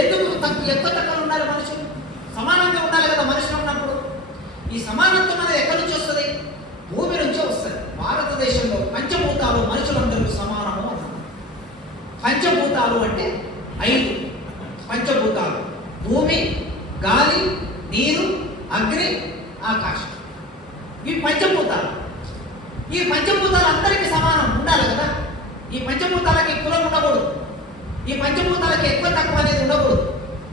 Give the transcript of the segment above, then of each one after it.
ఎందుకు ఎక్కువ తక్కువ ఉండాలి? మనుషులు సమానంగా ఉండాలి కదా మనుషులు ఉన్నప్పుడు. ఈ సమానత్వం అనేది ఎక్కడి నుంచి వస్తుంది? భూమి నుంచే వస్తుంది. భారతదేశంలో పంచభూతాలు మనుషులందరూ సమానము అన్నారు. పంచభూతాలు అంటే 5 పంచభూతాలు: భూమి, గాలి, నీరు, అగ్ని, ఆకాశం. ఈ పంచభూతాలు. ఈ పంచభూతాలు అందరికీ సమానం ఉండాలి కదా. ఈ పంచభూతాలకి కులం ఉండకూడదు. ఈ పంచభూతాలకి ఎక్కువ తక్కువ అనేది ఉండకూడదు.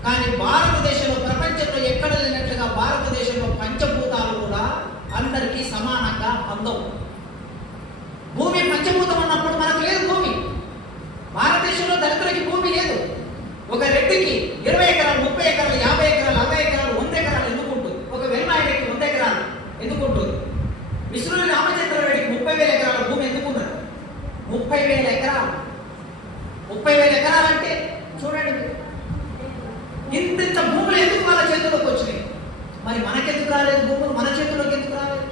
కానీ భారతదేశంలో ప్రపంచంలో ఎక్కడ లేనట్లుగా భారతదేశంలో పంచభూతాలు కూడా అందరికీ సమానంగా అందవు. భూమి పంచభూతం అన్నప్పుడు మనకు లేదు భూమి. భారతదేశంలో దళితులకి భూమి లేదు. ఒక రెడ్డికి 20 ఎకరాలు, 30 ఎకరాలు, 50 ఎకరాలు, 60 ఎకరాలు, 100 ఎకరాలు ఎందుకు ఉంటుంది? ఒక వెల్మాయడికి 100 ఎకరాలు ఎందుకు ఉంటుంది? విష్ణుని రామచంద్రరెడ్డికి 30,000 ఎకరాల భూమి ఎందుకు ఉన్నది? 30,000 ఎకరాలు. 30,000 ఎకరాలు అంటే చూడండి, ఇంత భూములు ఎందుకు వాళ్ళ చేతుల్లోకి వచ్చినాయి? మరి మనకెందుకు రాలేదు భూములు? మన చేతుల్లోకి ఎందుకు రాలేదు?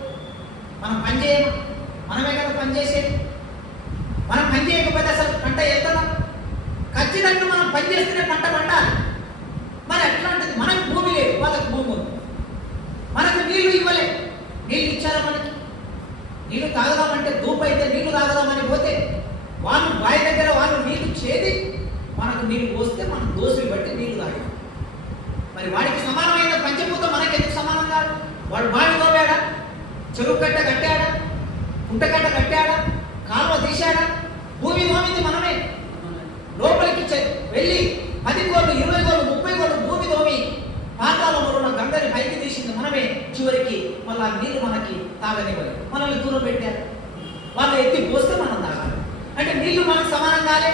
మనం పని చేయము. మనమే కదా పని చేసేది. మనం పని చేయకపోతే అసలు పంట వెళ్తామా? ఖచ్చితంగా మనం పని చేస్తేనే పంట పండాలి. మరి అట్లాంటిది మనకు భూమి లేదు, వాళ్ళకి భూమి ఉంది. మనకు నీళ్లు ఇవ్వలే. నీళ్ళు ఇచ్చారా మనకి? నీళ్లు తాగదామంటే ధూపు అయితే నీళ్లు తాగదామని పోతే వాళ్ళు బావి దగ్గర వాళ్ళు నీళ్లు చేది మనకు నీళ్లు పోస్తే మనం దోసులు బట్టి నీళ్లు తాగాం. మరి వాడికి సమానమైన పంచభూతం మనకి ఎందుకు సమానం కాదు? వాడు బావి తోవాడా? చెరువు కట్ట కట్టాడా? కుంటకట్ట కట్టాడా? కాలువ తీశాడా? భూమి తోమింది మనమే. లోపలికి వెళ్ళి 10 కోళ్ళు, 20 కోళ్ళు, 30 కోళ్ళు భూమి తోమి పాతాళంలో ఉన్న గంగని పైకి తీసింది మనమే. చివరికి మళ్ళీ నీళ్ళు మనకి తాగనివ్వాలి. మనల్ని దూరం పెట్టారు. వాళ్ళు ఎత్తి పోస్తే మనం తాగాలి. అంటే నీళ్లు మనకు సమానం కాలే,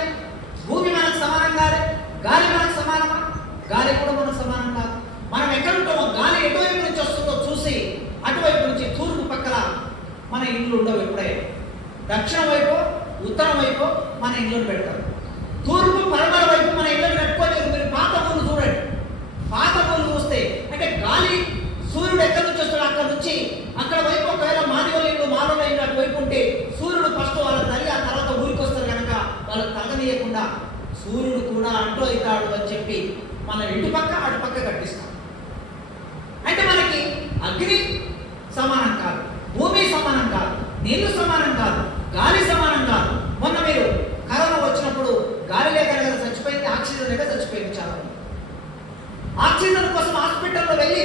భూమి మనకు సమానం కాలే, గాలి మనకు సమానమా? గాలి కూడా మనకు సమానం కాదు. మనం ఎక్కడుంటామో గాలి ఎటువైపు నుంచి వస్తుందో చూసి అటువైపు నుంచి తూర్పు పక్కల మన ఇల్లు ఉండవు. ఎప్పుడైనా దక్షిణ వైపు, ఉత్తరం వైపు మన ఇల్లు పెడతారు. తూర్పు పడమర వైపు మన ఇల్లు కట్టుకోలేదు. మీరు పాత ఊళ్ళు చూడండి. పాత ఊళ్ళు చూస్తే అంటే గాలి సూర్యుడు ఎక్కడి నుంచి వస్తాడు అక్కడ నుంచి అక్కడ వైపు ఒకవేళ మాదిగోళ్ళ ఇల్లు, మాలోళ్ళ ఇల్లు అటువైపు ఉంటే సూర్యుడు ఫస్ట్ వాళ్ళ తల్లి, ఆ తర్వాత ఊరికి వస్తారు కనుక వాళ్ళకి తగనీయకుండా సూర్యుడు కూడా అంటూ అవుతాడు అని చెప్పి మన ఇంటి పక్క అటు పక్క కట్టిస్తాం. అంటే మనకి అగ్ని సమానం కాదు, భూమి సమానం కాదు, నీళ్లు సమానం కాదు, గాలి సమానం కాదు. మొన్న మీరు కరోనా వచ్చినప్పుడు గాలి లేక చచ్చిపోయింది, ఆక్సిజన్ లేక చచ్చిపోయింది చాలా. ఆక్సిజన్ కోసం హాస్పిటల్లో వెళ్ళి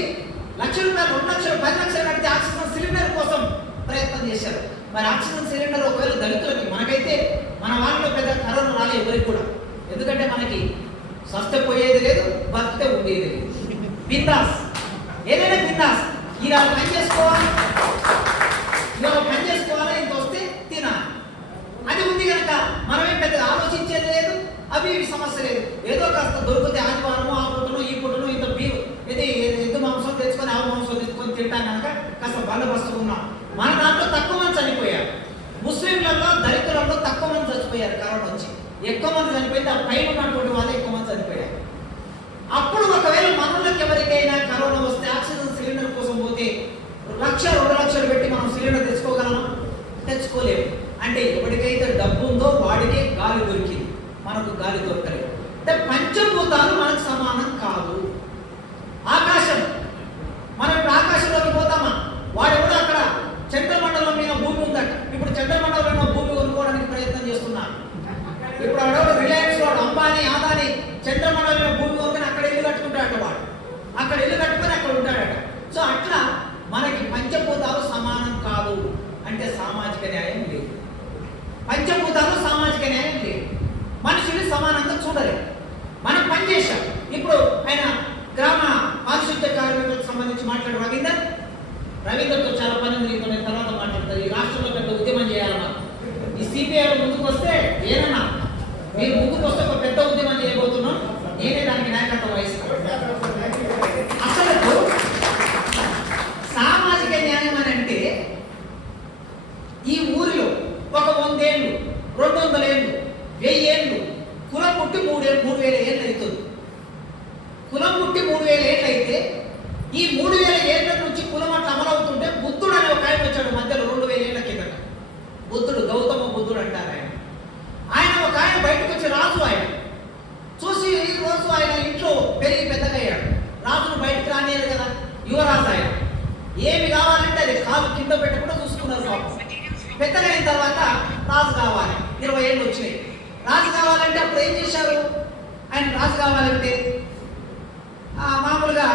₹1,00,000, 2,00,000, 10 లక్షలు కడితే ఆక్సిజన్ సిలిండర్ కోసం ప్రయత్నం చేశారు. మరి ఆక్సిజన్ సిలిండర్ ఒకవేళ దళితులకి, మనకైతే మన వాళ్ళలో పెద్ద కరోనా రాలేదు ఎవరికి కూడా. ఎందుకంటే మనకి స్వస్థ పోయేది లేదు, బతికితే ఉండేది లేదు. బిందాస్, ఏదైనా బిందాస్. ఇవాళ పని చేసుకోవాలి, ఇవాళ పని చేసుకోవాలి, ఇంత వస్తే తినాలి. అది ఉంది కనుక మనమేం పెద్దగా ఆలోచించేది లేదు. అవి ఇవి సమస్య లేదు. ఏదో కాస్త దొరికితే ఆదివారము, ఆ పుట్టను ఈ పుట్టను ఇంత ఇది ఎద్దు మాంసం తెచ్చుకొని ఆవు మాంసం తెచ్చుకొని తింటాం కనుక కాస్త బందోబస్తు ఉన్నాం. మన దాంట్లో తక్కువ మంది చనిపోయారు. ముస్లింలలో, దళితులలో తక్కువ మంది చచ్చిపోయారు కరోనా వచ్చి. ఎక్కువ మంది చనిపోయింది ఆ పైన ఉన్నటువంటి వాళ్ళు ఎక్కువ మంది చనిపోయారు. అప్పుడు ఒకవేళ మనలోకి ఎవరికైనా కరోనా వస్తే ఆక్సిజన్ సిలిండర్ కోసం పోతే 1,00,000, 2,00,000 పెట్టి మనం సిలిండర్ తెచ్చుకోగలమా? తెచ్చుకోలేము. అంటే ఎవరికైతే డబ్బు ఉందో వాడికే గాలి దొరికింది, మనకు గాలి దొరకలేదు. అంటే పంచభూతాలు మనకు సమానం కాదు. ఆకాశం, మనం ఇప్పుడు ఆకాశంలోకి పోతామా? వాడు కూడా అక్కడ చంద్రమండలం మీద భూమి ఉందట. ఇప్పుడు చంద్రమండలంలో భూమి కొనుక్కోవడానికి ప్రయత్నం చేస్తున్నారు. ఇప్పుడు వాడు రిలయన్స్ వాడు, అంబానీ, ఆదాని చంద్రమండలంలో భూమి కొనుక్కొని అక్కడ ఇల్లు కట్టుకుంటాడట. వాడు అక్కడ ఇల్లు కట్టుకొని అక్కడ ఉంటాడట. సో అట్లా మనకి పంచభూతాలు సమానం కాదు. అంటే సామాజిక న్యాయం లేదు. పంచభూతాలు సామాజిక న్యాయం లేదు. మనుషుల్ని సమానంగా చూడలేదు. మనం పనిచేశాం. ఇప్పుడు ఆయన గ్రామ పారిశుద్ధ్య కార్మికులకు సంబంధించి మాట్లాడు రవీందర్తో చాలా పని ఉంది. నేను తర్వాత మాట్లాడతాను. ఈ రాష్ట్రంలో పెద్ద ఉద్యమం చేయాలన్నా ఈ సిపిఐ ముందుకు వస్తే ఏదన్నా మీరు ముందుకు వస్తే ఒక పెద్ద ఉద్యమం చేయబోతున్నాం. నేనే దానికి నాయకత్వం వహిస్తాను. అసలు సామాజిక న్యాయం అని అంటే ఈ ఊరిలో ఒక 100 ఏళ్ళు, 200 ఏళ్ళు, 1000 ఏళ్ళు కులం పుట్టి 3,000 ఏళ్ళు అవుతుంది. కులం పుట్టి 3,000 ఏళ్ళు అయితే ఈ 3,000 ఏళ్ళ నుంచి కులం అట్లా అమలవుతుంటే బుద్ధుడు అనే ఒక ఆయన వచ్చాడు మధ్యలో 2,000 ఏళ్ళ కిందట. బుద్ధుడు, గౌతమ బుద్ధుడు అంటారు ఆయన. ఒక ఆయన బయటకు వచ్చి రాజు ఆయన చూసి, ఈ రోజు ఆయన ఇంట్లో ఇంట్లో పెరిగి పెద్దగా అయ్యాడు. రాజును బయటకు రానియారు కదా, యువరాజు ఆయన. ఏమి కావాలంటే అది కాలు కింద పెట్టకుండా చూసుకున్నారు పాపం. పెద్దగా అయిన తర్వాత రాజు కావాలి, 20 ఏళ్ళు వచ్చినాయి. రాజు కావాలంటే అప్పుడు ఏం చేశారు? ఆయన రాజు కావాలంటే మామూలుగా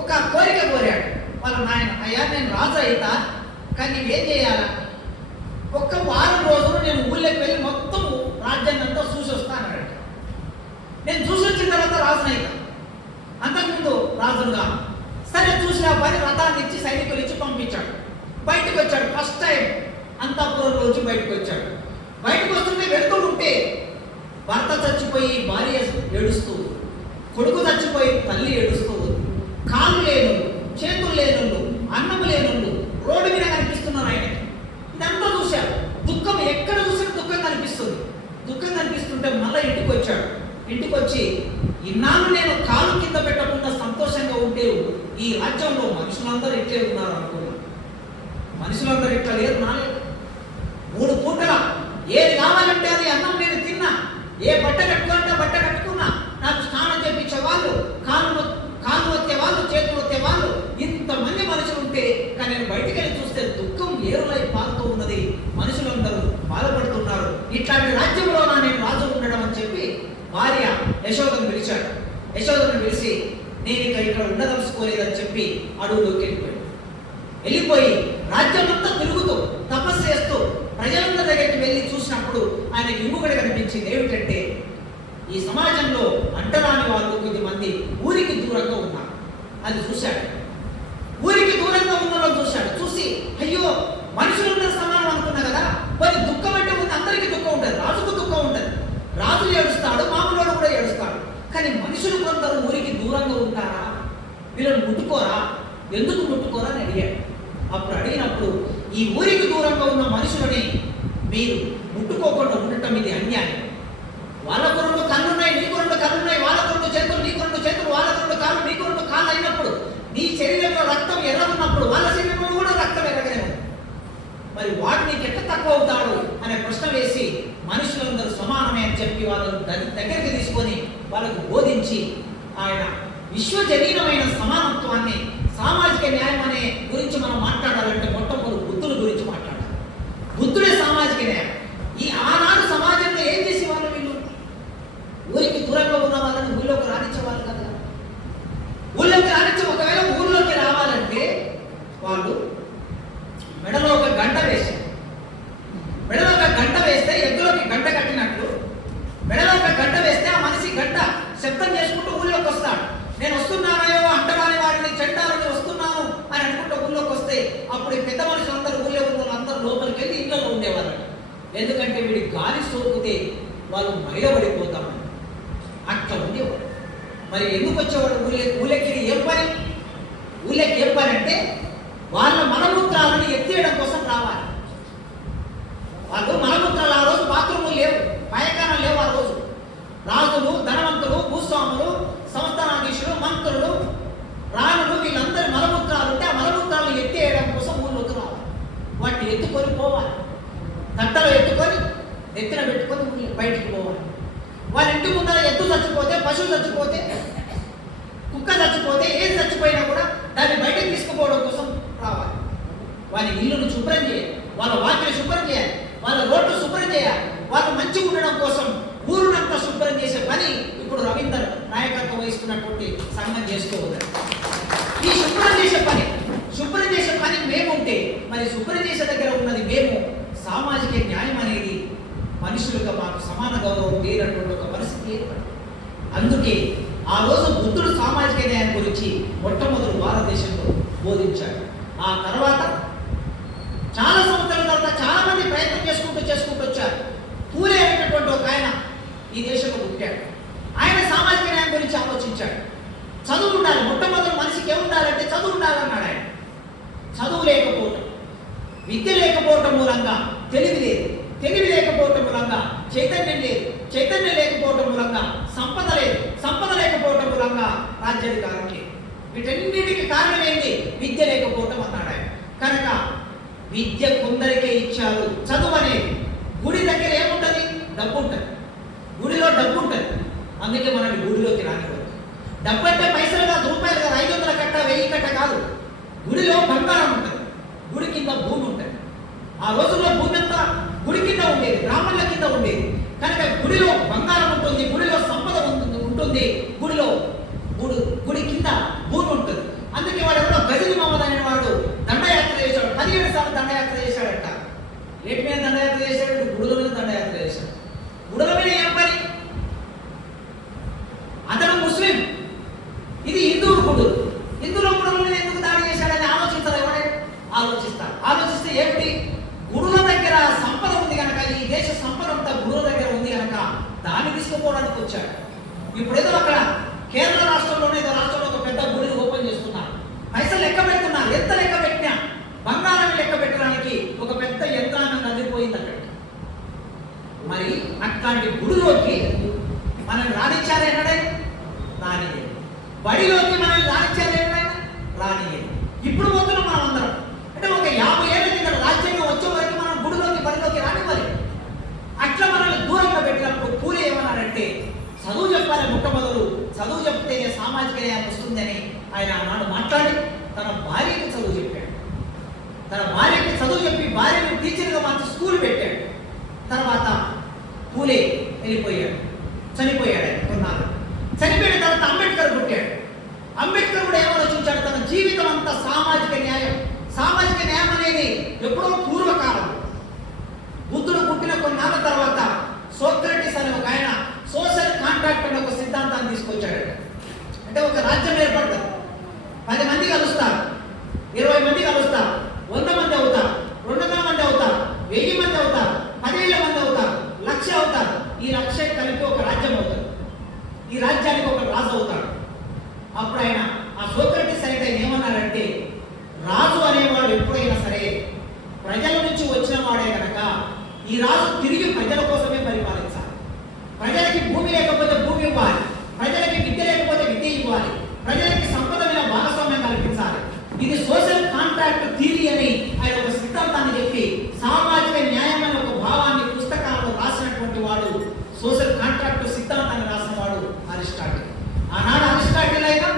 ఒక కోరిక కోరాడు వాళ్ళ నాయన. అయ్యా, నేను రాజు అయితా, కానీ నువ్వేం చేయాలా? ఒక్క వారం రోజులు నేను ఊళ్ళోకి వెళ్ళి మొత్తం రాజ్యాన్ని అంతా చూసి వస్తాను అన్నాడు. నేను చూసి వచ్చిన తర్వాత రాజును అవుతా, అంతకుముందు రాజునుగా. సరే, చూసిన పని రథాన్ని ఇచ్చి సైనికులు ఇచ్చి పంపించాడు. బయటకు వచ్చాడు, ఫస్ట్ టైం అంతఃపురంలో వచ్చి బయటకు వచ్చాడు. బయటకు వస్తుంటే వెళ్తూ ఉంటే భర్త చచ్చిపోయి భార్య ఏడుస్తూ, కొడుకు చచ్చిపోయి తల్లి ఏడుస్తూ, కాళ్ళు లేను, చేతులు లేనుళ్ళు, అన్నం లేనుళ్ళు రోడ్డు మీద కనిపిస్తున్నారు ఆయనకి. ఇదంతా చూశాడు. దుఃఖం ఎక్కడ చూసినా దుఃఖం కనిపిస్తుంది. దుఃఖం కనిపిస్తుంటే మళ్ళీ ఇంటికి వచ్చాడు. ఇంటికి వచ్చి, ఇన్నాళ్ళు నేను కాలు కింద పెట్టకుండా సంతోషంగా ఉంటే ఈ రాజ్యంలో మనుషులందరూ ఇట్లే ఉన్నారు అనుకున్నా. మనుషులందరూ ఇట్లా లేరు, నాలేదు. 3 పూటల ఏది కావాలంటే అది అన్నం నేను తిన్నా, ఏ బట్ట కట్టుకుంటే బట్ట కట్టుకున్నా, నాకు స్నానం చేపించే వాళ్ళు, కాళ్ళు వచ్చే వాళ్ళు, చేతులు వచ్చే వాళ్ళు, ఇంతమంది మనుషులు ఉంటే, కానీ నేను బయటికి వెళ్ళి చూస్తే దుఃఖం ఏరులై పారుతూ ఉన్నది, మనుషులందరూ బాధపడుతున్నారు. ఇట్లాంటి రాజ్యంలో నేను రాజు ఉండడం అని చెప్పి భార్య యశోదను పిలిచాడు. యశోదను పిలిచి, నేను ఇక్కడ ఉండదలుచుకోలేదని చెప్పి అడవులోకి వెళ్ళిపోయి రాజ్యం అంతా తిరుగుతూ తపస్సు చేస్తూ ప్రజలందరి దగ్గరికి వెళ్ళి చూసినప్పుడు ఆయనకి ఇంకొకటి కనిపించింది. ఏమిటంటే, ఈ సమాజంలో అంటరాని వాళ్ళు కొద్దిమంది ఊరికి దూరంగా ఉన్నారు. అది చూశాడు. ఊరికి దూరంగా ఉన్న వాళ్ళు చూశాడు. చూసి, అయ్యో, మనుషులందరూ సమానం అనుకున్నా కదా, మరి దుఃఖం అంటే ఉంది, అందరికీ దుఃఖం ఉంటుంది, రాజుకు దుఃఖం ఉంటుంది. రాజు ఏడుస్తాడు, మామూలు కూడా ఏడుస్తాడు. కానీ మనుషులు కొందరు ఊరికి దూరంగా ఉంటారా? వీళ్ళని ముట్టుకోరా? ఎందుకు ముట్టుకోరా అని అడిగాడు. అప్పుడు అడిగినప్పుడు, ఈ ఊరికి దూరంగా ఉన్న మనుషులని మీరు ముట్టుకోకుండా ఉండటం ఇది అన్యాయం. వాళ్ళకు 2 కళ్ళున్నాయి, నీకు 2 కళ్ళున్నాయి, వాళ్ళకు 2 చేతులు, నీకు 2 చేతులు, వాళ్ళకు 2 కాళ్ళు, నీకు 2 కాళ్ళు అయినప్పుడు, నీ శరీరంలో రక్తం ఎర్రగున్నప్పుడు వాళ్ళ శరీరంలో కూడా రక్తం ఎర్రగానే ఉంది. మరి వాడు నీకు ఎట్లా తక్కువ అవుతాడు అనే ప్రశ్న వేసి, మనుషులందరూ సమానమే అని చెప్పి వాళ్ళని దగ్గరికి తీసుకొని వాళ్ళకు బోధించి, ఆయన విశ్వజనీనమైన సమానత్వాన్ని, సామాజిక న్యాయం అనే గురించి మనం మాట్లాడాలంటే మొట్టమొదటి బుద్ధుల గురించి మాట్లాడాలి. బుద్ధుడే సామాజిక న్యాయం. ఈ ఆనాడు సమాజంలో ఏం చేసేవాళ్ళు? వీళ్ళు ఊరికి దూరంగా ఉన్న వాళ్ళని ఊళ్ళోకి రానిచ్చేవాళ్ళు కదా. ఊళ్ళోకి రానిచ్చే, ఒకవేళ ఊళ్ళోకి రావాలంటే వాళ్ళు మెడలో ఒక గంట వేసి, మెడలో ఒక గంట వేస్తే ఎద్దులోకి గంట కట్టినట్లు, మెడలో ఒక గంట వేస్తే ఆ మనిషి గంట శబ్దం చేసుకుంటూ ఊళ్ళోకి వస్తాడు. నేను వస్తున్నానో, అంటరాని వాడిని, చెడ్డాలని వస్తున్నాను అని అనుకుంటూ ఊళ్ళోకి వస్తే, అప్పుడు ఈ పెద్ద మనుషులందరూ, ఊళ్ళో ఉన్న వాళ్ళందరూ లోపలికి వెళ్ళి ఇంట్లో ఉండేవాళ్ళు. ఎందుకంటే వీడి గాలి సోకితే వాళ్ళు మైలబడిపోతామని అట్లా ఉండేవాడు. మరి ఎందుకు వచ్చేవాడు ఊళ్ళకి? ఏం పని? ఊళ్ళకి ఏం పని అంటే, వాళ్ళ మలమూత్రాలను ఎత్తేయడం కోసం రావాలి. వాళ్ళు మలమూత్రాలు, ఆ రోజు బాత్రూములు లేవు, పయకానం లేవు. ఆ రోజు రాజులు, ధనవంతులు, భూస్వాములు, సంస్థానాధీశులు, మంత్రులు, రాణులు, వీళ్ళందరి మలమూత్రాలు ఉంటే ఆ మలమూత్రాలను ఎత్తేయడం కోసం ఊళ్ళోకి రావాలి. వాటిని ఎత్తుకొని పోవాలి, తట్టలో ఎత్తుకొని ఎత్తున పెట్టుకొని బయటికి పోవాలి. వాళ్ళ ఇంటి ముందర ఎద్దు చచ్చిపోతే, పశువు చచ్చిపోతే, కుక్క చచ్చిపోతే, ఏది చచ్చిపోయినా కూడా దాన్ని బయటకు తీసుకుపోవడం కోసం రావాలి. వాళ్ళ ఇల్లును శుభ్రం చేయాలి, వాళ్ళ వాకిలి శుభ్రం చేయాలి, వాళ్ళ రోడ్లు శుభ్రం చేయాలి. వాళ్ళు మంచిగా ఉండడం కోసం ఊరునంతా శుభ్రం చేసే పని ఇప్పుడు రవీందర్ నాయకత్వం వహిస్తున్నటువంటి సంఘం చేస్తూ ఉన్నారు. ఈ శుభ్రం చేసే పని మేముంటే, మరి శుభ్రం చేసే దగ్గర ఉన్నది మేము, సామాజిక న్యాయం అనేది మనుషులుగా మాకు సమాన గౌరవం లేనటువంటి ఒక పరిస్థితి ఏర్పడింది. అందుకే ఆ రోజు బుద్ధుడు సామాజిక న్యాయం గురించి మొట్టమొదటి భారతదేశంలో బోధించాడు. ఆ తర్వాత చాలా సంవత్సరాల తర్వాత చాలా మంది ప్రయత్నం చేసుకుంటూ వచ్చారు. పూలే అనేటటువంటి ఒక ఆయన ఈ దేశంలో పుట్టాడు. ఆయన సామాజిక న్యాయం గురించి ఆలోచించాడు. చదువు ఉండాలి, మొట్టమొదటి మనిషికి ఏముండాలంటే చదువు ఉండాలన్నాడు ఆయన. చదువు లేకపోవటం, విద్య లేకపోవటం మూలంగా తెలివి లేదు, తెలివి లేకపోవటం మూలంగా చైతన్యం లేదు, చైతన్యం లేకపోవటం మూలంగా సంపద లేదు, సంపద లేకపోవటం మూలంగా రాజ్యాధికారం లేదు. వీటన్నిటికి కారణం ఏంటి? విద్య లేకపోవటం అన్నాడు ఆయన. కనుక విద్య కొందరికే ఇచ్చారు. చదువు అనేది గుడి దగ్గర ఏముంటుంది? డబ్బు ఉంటుంది. గుడిలో డబ్బు ఉంటుంది. అందుకే మనల్ని గుడిలోకి రానివ్వరు. డబ్బు అంటే పైసలు కాదు, రూపాయలు కాదు, 500 కట్ట 1000 కట్ట కాదు. గుడిలో బంగారం ఉంటుంది, గుడి కింద భూమి ఉంటుంది. ఆ రోజుల్లో భూమి అంతా గుడి కింద ఉండేది, బ్రాహ్మణుల కింద ఉండేది. కనుక గుడిలో బంగారం ఉంటుంది, గుడిలో సంపద ఉంటుంది, గుడిలో గుడి కింద భూమి ఉంటుంది. అందుకే వాడు ఎవరో గజని మహమ్మద్ అనే వాడు దండయాత్ర చేశాడు, 17 సార్లు దండయాత్ర చేశాడట. ఏటి మీద దండయాత్ర చేశాడు? గుడుల మీద దండయాత్ర చేశాడు. గుడుల మీద ఏం పని? అతను ముస్లిం, ఇది హిందువు గుడు, హిందువుల గుడుల మీద ఎందుకు దాడి చేశాడని ఆలోచిస్తారు. ఎవరైనా ఆలోచిస్తారు. ఆలోచిస్తే ఏమిటి? గుడుల దగ్గర సంపద ఉంది కనుక, ఈ దేశ సంపద అంతా గుడుల దగ్గర ఉంది కనుక దాన్ని తీసుకుపోవడానికి వచ్చాడు. ఇప్పుడు ఏదో అక్కడ కేరళ రాష్ట్రంలోనే ఏదో రాష్ట్రంలో ఒక పెద్ద గుడిని ఓపెన్ చేస్తున్నారు, పైసలు లెక్క పెడుతున్నారు. ఎంత లెక్క పెట్టినా బంగారం లెక్క పెట్టడానికి ఒక పెద్ద యంత్రాంగం కదిలిపోయింది అక్కడికి. మరి అట్లాంటి గుడిలోకి మనం రానిచ్చారు ఎన్నడైనా? రానిలేదు. బడిలోకి మనల్ని రానిచ్చారు ఎన్నడైనా? రానిలేదు. ఇప్పుడు పోతున్నాం మనం అందరం. అంటే ఒక 50 ఏళ్ళ కింద రాజ్యాంగం వచ్చే వరకు మనం గుడిలోకి బడిలోకి రానివ్వాలి. అట్లా మనల్ని దూరంగా పెట్టినప్పుడు పూలే ఏమన్నారంటే, చదువు చెప్పాలి, మొట్టమొదలు చదువు చెప్తేనే సామాజిక న్యాయం వస్తుందని ఆయన ఆనాడు మాట్లాడి తన భార్యకి చదువు చెప్పాడు. తన భార్యకి చదువు చెప్పి భార్యని టీచర్గా మార్చి స్కూల్ పెట్టాడు. తర్వాత పూలే వెళ్ళిపోయాడు, చనిపోయాడు. ఆయన కొన్నాళ్ళు చనిపోయిన తర్వాత అంబేద్కర్ పుట్టాడు. అంబేద్కర్ కూడా ఏమాలోచించాడు? తన జీవితం అంతా సామాజిక న్యాయం. సామాజిక న్యాయం అనేది ఎప్పుడో పూర్వకాలం. బుద్ధుడు పుట్టిన కొన్నాళ్ళ తర్వాత సోక్రటీస్ అనే ఒక ఆయన సోషల్ కాంట్రాక్ట్ అనే ఒక సిద్ధాంతాన్ని తీసుకొచ్చాడు. అంటే ఒక రాజ్యం ఏర్పడుతుంది, 10 మంది కలుస్తారు, 20 మంది కలుస్తారు, 100 మంది అవుతారు, 200 మంది అవుతారు, 1000 మంది అవుతారు, 10,000 మంది అవుతారు, 1,00,000 అవుతారు. ఈ 1,00,000 కలిపి ఒక రాజ్యం అవుతుంది. ఈ రాజ్యానికి ఒక రాజు అవుతాడు. అప్పుడు ఆయన ఆ సోక్రటీస్ అయితే ఏమన్నారంటే, రాజు అనేవాడు ఎప్పుడైనా సరే ప్రజల నుంచి వచ్చిన వాడే కనుక ఈ రాజు తిరిగి ప్రజల కోసమే పరిపాలించాలి. ప్రజలకి భూమి లేకపోతే భూమి ఇవ్వాలి, ప్రజలకి విద్య లేకపోతే విద్య ఇవ్వాలి, ప్రజలకి సంపద మీద భాగస్వామ్యం కల్పించాలి. ఇది సోషల్ కాంట్రాక్ట్ థియరీ అని ఆయన ఒక సిద్ధాంతాన్ని చెప్పి సామాజిక న్యాయం అనే ఒక భావాన్ని పుస్తకాలలో రాసినటువంటి వాడు, సోషల్ కాంట్రాక్ట్ సిద్ధాంతాన్ని రాసిన వాడు అరిస్టాటిల్. ఆనాడు అరిస్టాటిల్ అయినా,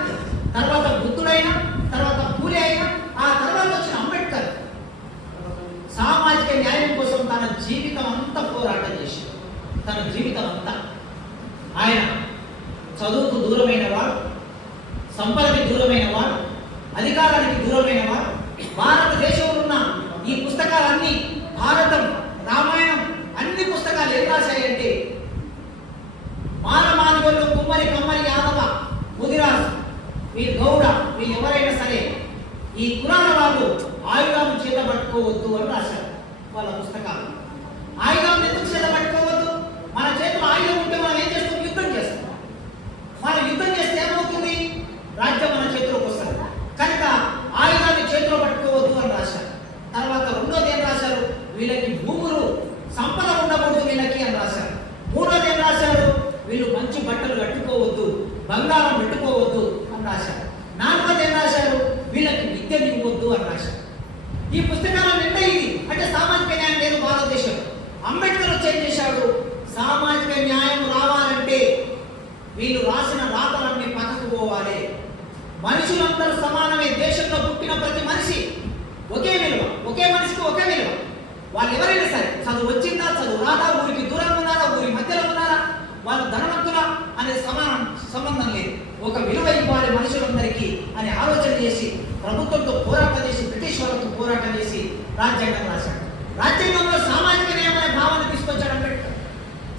తర్వాత బుద్ధుడైనా, తర్వాత పూలే అయినా, ఆ తర్వాత వచ్చిన అంబేద్కర్ సామాజిక న్యాయం కోసం తన జీవితం అంతా పోరాటం చేశాడు. తన జీవితం అంతా ఆయన చదువుకు దూరమైన వాడు, సంపదకి దూరమైన వాడు, అధికారానికి దూరమైన వాడు. భారతదేశంలో ఉన్న ఈ పుస్తకాలన్నీ, భారతం, రామాయణం, అన్ని పుస్తకాలు ఏం రాశాయంటే, మానమానవులు, కుమ్మరి, కమ్మరి, యాదవ, ముదిరాజు, వీళ్ళు గౌడ, వీళ్ళు ఎవరైనా సరే ఈ కులాల వాళ్ళు ఆయుధాలను చేత పట్టుకోవద్దు అని రాశారు వాళ్ళ పుస్తకాలు. ఆయుధాలను ఎందుకు చేత పట్టుకోవద్దు? మన చేతిలో ఆయుధం ఉంటే మనం ఏం చేస్తాం? యుద్ధం చేస్తాం. మనం యుద్ధం చేస్తే ఏమవుతుంది? రాజ్యం మన చేతిలోకి వస్తుంది. కనుక ఆయుధాన్ని చేతిలో పట్టుకోవద్దు అని రాశారు. తర్వాత రెండోది ఏం రాశారు? వీళ్ళకి భూములు, సంపద ఉండకూడదు వీళ్ళకి అని రాశారు. మూడోది ఏం రాశారు? వీళ్ళు మంచి బట్టలు కట్టుకోవద్దు, బంగారం పెట్టుకోవద్దు అని రాశారు. నాలుగోది ఏం రాశారు? వీళ్ళకి విద్యను ఇవ్వద్దు అని రాశారు. ఈ పుస్తకాల నిండా ఇది. అంటే సామాజిక న్యాయం లేదు భారతదేశం. అంబేద్కర్ వచ్చి ఏం చేశాడు? సామాజిక న్యాయం రావాలంటే వీళ్ళు రాసిన రాతలన్నీ పక్కకు పోవాలి. మనుషులందరూ సమానమే. దేశంలో పుట్టిన ప్రతి మనిషి ఒకే విలువ, ఒకే మనిషికి ఒకే విలువ. వాళ్ళు ఎవరైనా సరే, చదువు వచ్చిందా, చదువు రాదా, ఊరికి దూరంగా ఉన్నారా, ఊరి మధ్యలో ఉన్నారా, వాళ్ళు ధనవంతులా అనే సంబంధం లేదు. ఒక విలువ ఇవ్వాలి మనుషులందరికీ అని ఆలోచన చేసి ప్రభుత్వంతో పోరాటం చేసి, బ్రిటిష్ వాళ్ళతో పోరాటం చేసి రాజ్యాంగం రాశాడు. రాజ్యాంగంలో సామాజిక న్యాయం అనే భావాన్ని తీసుకొచ్చాడు అంబేద్కర్.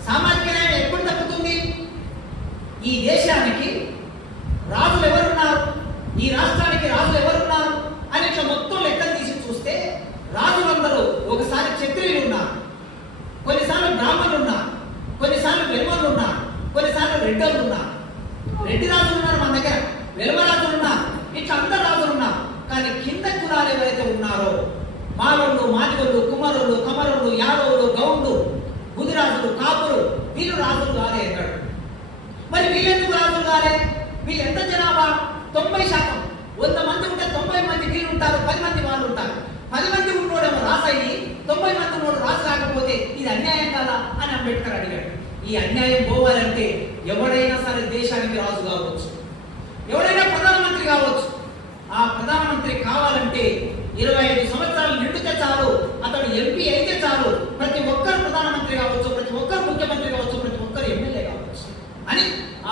సామాజిక న్యాయం ఎప్పుడు తప్పుతుంది? ఈ దేశానికి రాజులు ఎవరున్నారు, ఈ రాష్ట్రానికి రాజులు ఎవరున్నారు అని ఇట్లా మొత్తం లెక్కలు తీసి చూస్తే రాజులందరూ ఒకసారి క్షత్రియులు ఉన్నారు, కొన్నిసార్లు బ్రాహ్మణులు ఉన్నారు, కొన్నిసార్లు వెలుమలు ఉన్నారు, కొన్నిసార్లు రెడ్డలు ఉన్నారు. రెడ్డి రాజులు ఉన్నారు మన దగ్గర, వెలుమ రాజులు ఉన్నారు, ఇట్లా అందరు రాజులు ఉన్నారు. కానీ కింద కులాలు ఎవరైతే ఉన్నారో, మాలోళ్ళు, మాదిగోళ్ళు, కుమారులు, కమరులు, యాదవులు, గౌండు, గుదిరాజులు, కాపులు, వీళ్ళు రాజులు కాలే అన్నాడు. మరి వీళ్ళెందుకు రాజులు కాలే? వీళ్ళు ఎంత జనాభా? 90%. 100 మంది ఉంటే 90 మంది వీళ్ళు ఉంటారు, 10 మంది వాళ్ళు ఉంటారు. 10 మంది ఉన్నోడేమో రాజు అయ్యి 90 మంది ఉన్నోడు రాజు రాకపోతే ఇది అన్యాయం కాదా అని అంబేద్కర్ అడిగాడు. ఈ అన్యాయం పోవాలంటే ఎవడైనా సరే దేశానికి రాజు కావచ్చు, ఎవడైనా ప్రధానమంత్రి కావచ్చు. ఆ ప్రధానమంత్రి కావాలంటే 25 సంవత్సరాలు నిండితే చాలు, అతడు ఎంపీ అయితే చాలు, ప్రతి ఒక్కరు ప్రధానమంత్రి కావచ్చు, ప్రతి ఒక్కరు ముఖ్యమంత్రి కావచ్చు, ప్రతి ఒక్కరు ఎమ్మెల్యే కావచ్చు అని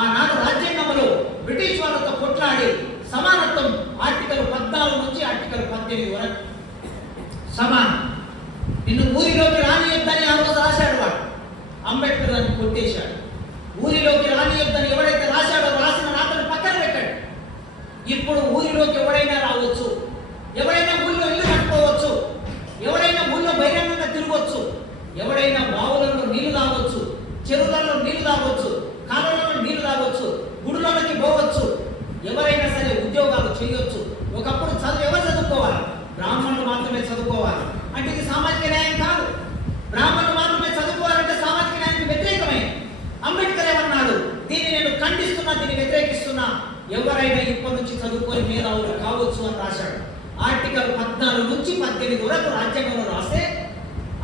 ఆనాడు రాజ్యాంగంలో బ్రిటిష్ వాళ్ళతో కొట్లాడి సమానత్వం ఆర్టికల్ 14 నుంచి ఆర్టికల్ 18 వరకు సమానం. నిన్ను ఊరిలోకి రానియొద్దని ఆ రోజు రాశాడు వాడు. అంబేద్కర్ దాన్ని కొట్టేశాడు. ఊరిలోకి రానియొద్దని ఎవడైతే రాశాడో రాసిన రాతను పక్కన పెట్టాడు. ఇప్పుడు ఊరిలోకి ఎవడైనా రావచ్చు, ఎవడైనా ఊళ్ళో ఇల్లు కట్టుకోవచ్చు, ఎవడైనా ఊళ్ళో బహిరంగంగా తిరగవచ్చు, ఎవడైనా బావులలో నీళ్లు తాగొచ్చు, చెరువులలో నీళ్లు తాగొచ్చు, కాలువలలో నీళ్లు తాగొచ్చు, గుడులలోకి పోవచ్చు, ఎవరైనా సరే ఉద్యోగాలు చేయొచ్చు. ఒకప్పుడు చదువు ఎవరు చదువుకోవాలి? బ్రాహ్మణులు మాత్రమే చదువుకోవాలి. అంటే ఇది సామాజిక న్యాయం కాదు. బ్రాహ్మణులు మాత్రమే చదువుకోవాలంటే సామాజిక న్యాయానికి వ్యతిరేకమే. అంబేద్కర్ ఏమన్నాడు? దీన్ని నేను ఖండిస్తున్నా, దీన్ని వ్యతిరేకిస్తున్నా, ఎవరైనా ఇప్పటి నుంచి చదువుకొని మేధావులు కావచ్చు అని రాశాడు. ఆర్టికల్ 14 నుంచి 18 వరకు రాజ్యాంగంలో రాస్తే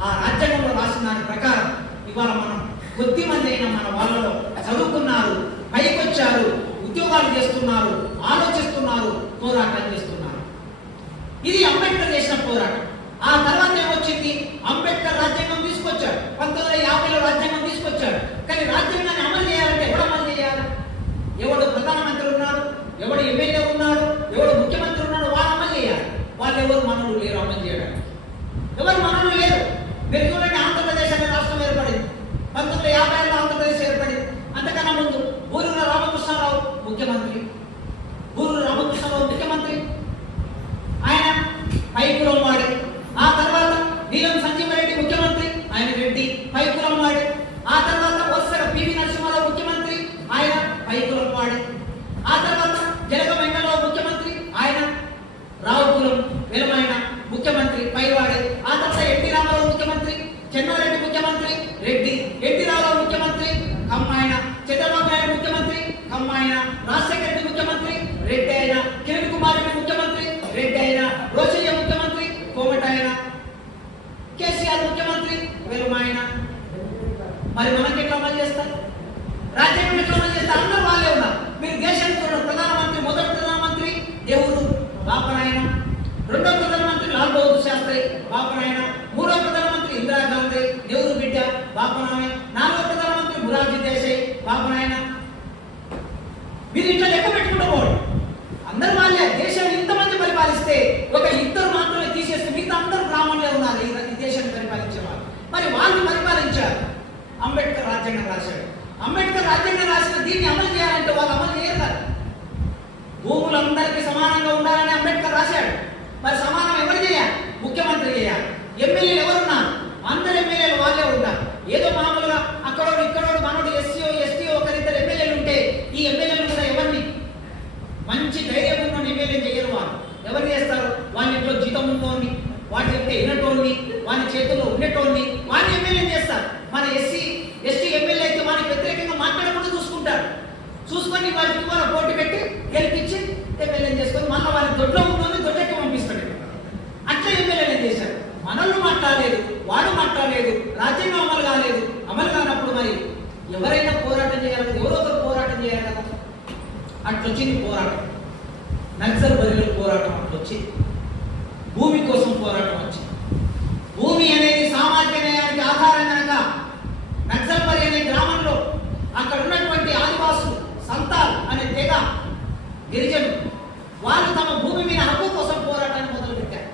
ఆ రాజ్యాంగంలో రాసిన దాని ప్రకారం ఇవాళ మనం కొద్ది మంది అయినా మన వాళ్ళలో చదువుకున్నారు, పైకొచ్చారు, ఉద్యోగాలు చేస్తున్నారు, ఆలోచిస్తున్నారు, పోరాటం చేస్తున్నారు. ఇది అంబేద్కర్ చేసిన పోరాటం. ఆ తర్వాత ఏమొచ్చింది? అంబేద్కర్ రాజ్యాంగం తీసుకొచ్చాడు. 1950లో రాజ్యాంగం తీసుకొచ్చాడు. కానీ రాజ్యాంగాన్ని అమలు చేయాలంటే ఎవడు అమలు చేయాలి? ఎవడు ప్రధానమంత్రి ఉన్నాడు, ఎవడు ఎమ్మెల్యే ఉన్నాడు, ఎవడు ముఖ్యమంత్రి ఉన్నాడు, వాళ్ళు అమలు చేయాలి. వాళ్ళు ఎవరు మనలు లేరు అమలు చేయడానికి. ఎవరు మనలు లేరు. మీరు చూడండి, ఆంధ్రప్రదేశ్ అనే రాష్ట్రం ఏర్పడింది. 1950లో ఆంధ్రప్రదేశ్ ఏర్పడింది. అంతకన్నా ముందు బూరూరు రామకృష్ణారావు ముఖ్యమంత్రి. బూరూరు రామకృష్ణారావు ముఖ్యమంత్రి. ఆయన పైకులం వాడి. ఆ తర్వాత నీలం సంజీవరెడ్డి ముఖ్యమంత్రి, ఆయన రెడ్డి పైకులం వాడి. ఆ తర్వాత వరుసగా పివి నరసింహారావు ముఖ్యమంత్రి, ఆయన పైకులం వాడి. ఆ తర్వాత జలగ వెంకటరావు ముఖ్యమంత్రి, ఆయన రావుపురం వెలమైన ముఖ్యమంత్రి పైవాడే. ఆ తర్వాత ఎన్టీ రామారావు ముఖ్యమంత్రి, చెన్నారెడ్డి ముఖ్యమంత్రి రెడ్డి, ఎన్టీ రామారావు ముఖ్యమంత్రి కమ్మాయన, చంద్రబాబు నాయుడు ముఖ్యమంత్రి కమ్మాయన, రాజశేఖర రెడ్డి ముఖ్యమంత్రి రెడ్డి ఆయన, కిరణ్ కుమార్ రెడ్డి ముఖ్యమంత్రి రెడ్డి ఆయన, రోషయ్య ముఖ్యమంత్రి కోమట ఆయన, కేసీఆర్ ముఖ్యమంత్రి వెలుమాయన. మరి మనకి ఎట్లా అమలు చేస్తారు? రాజ్యాంగం ఎట్లా అమలు చేస్తారు? అందరూ వాళ్ళే ఉన్నారు. మీరు దేశానికి ప్రధానమంత్రి, మొదటి ప్రధానమంత్రి ఎవరు? బాపనాయన. రెండో ప్రధానమంత్రి లాల్ బహదూర్ శాస్త్రి, బాపనాయన. మూడో ప్రధానమంత్రి ఇందిరాగాంధీ, నెహ్రూ బిడ్డ, బాపనాయన. నాలుగో ప్రధానమంత్రి మొరార్జీ దేశాయ్, బాపనాయన. మీరు ఇట్లా లెక్క పెట్టుకుంటూ పోండి. అందరూ వాళ్ళే. దేశాన్ని ఇంతమంది పరిపాలిస్తే ఒక ఇద్దరు మాత్రమే తీసేస్తే మిగతా అందరూ బ్రాహ్మణులే ఉన్నారు ఈ దేశాన్ని పరిపాలించే వాళ్ళు. మరి వాళ్ళు పరిపాలించారు. అంబేద్కర్ రాజ్యాంగం రాశాడు. అంబేద్కర్ రాజ్యాంగం రాసిన దీన్ని అమలు చేయాలంటే వాళ్ళు అమలు చేయరు కదా. భూములు అందరికీ సమానంగా ఉండాలని అంబేద్కర్ రాశాడు. మరి సమానం ఎవరు చేయాలి? ముఖ్యమంత్రి చేయాలి. ఎమ్మెల్యేలు ఎవరున్నారు? అందరు ఎమ్మెల్యేలు వాళ్ళే ఉంటారు. ఏదో మామూలుగా అక్కడోడు ఇక్కడోడు మనోడు ఎస్సీఓ ఎస్టీఓ ఒకరిద్దరు ఎమ్మెల్యేలు ఉంటే ఈ ఎమ్మెల్యేలు కూడా ఎవరిని మంచి ధైర్యం ఉన్న ఎమ్మెల్యే చేయరు. వాళ్ళు ఎవరు చేస్తారు? వాళ్ళ ఇంట్లో జీతం ఉన్నోడిని, వాటి చెప్తే వినటోడిని, వాళ్ళ చేతుల్లో ఉండేటోడిని వాళ్ళని ఎమ్మెల్యే చేస్తారు. మన ఎస్సీ ఎస్టీ ఎమ్మెల్యే అయితే వాళ్ళకి వ్యతిరేకంగా మాట్లాడకుండా చూసుకుంటారు. చూసుకొని వాళ్ళకి వాళ్ళ పోటీ పెట్టి గెలిపించి ఎమ్మెల్యే చేసుకొని మళ్ళీ వాళ్ళ దొడ్లో ఉన్నోడిని దొడ్డకి పంపిస్తాడు. అట్లా ఎమ్మెల్యేలు చేశారు. మనల్ని మాట్లాడలేదు, వాడు మాట్లాడలేదు, రాజ్యాంగం అమలు కాలేదు. అమలు కానప్పుడు మరి ఎవరైనా పోరాటం చేయాలి కదా, ఎవరో ఒకరు పోరాటం చేయాలి కదా. అట్లొచ్చింది పోరాటం. నక్సల్ బరిలో పోరాటం అట్లొచ్చింది. భూమి కోసం పోరాటం వచ్చింది. భూమి అనేది సామాజిక న్యాయానికి ఆధారం కనుక నక్సల్బరి అనే గ్రామంలో అక్కడ ఉన్నటువంటి ఆదివాసులు, సంతాల్ అనే తెగ, గిరిజనులు వాళ్ళు తమ భూమి మీద హక్కు కోసం పోరాటాన్ని మొదలుపెట్టారు.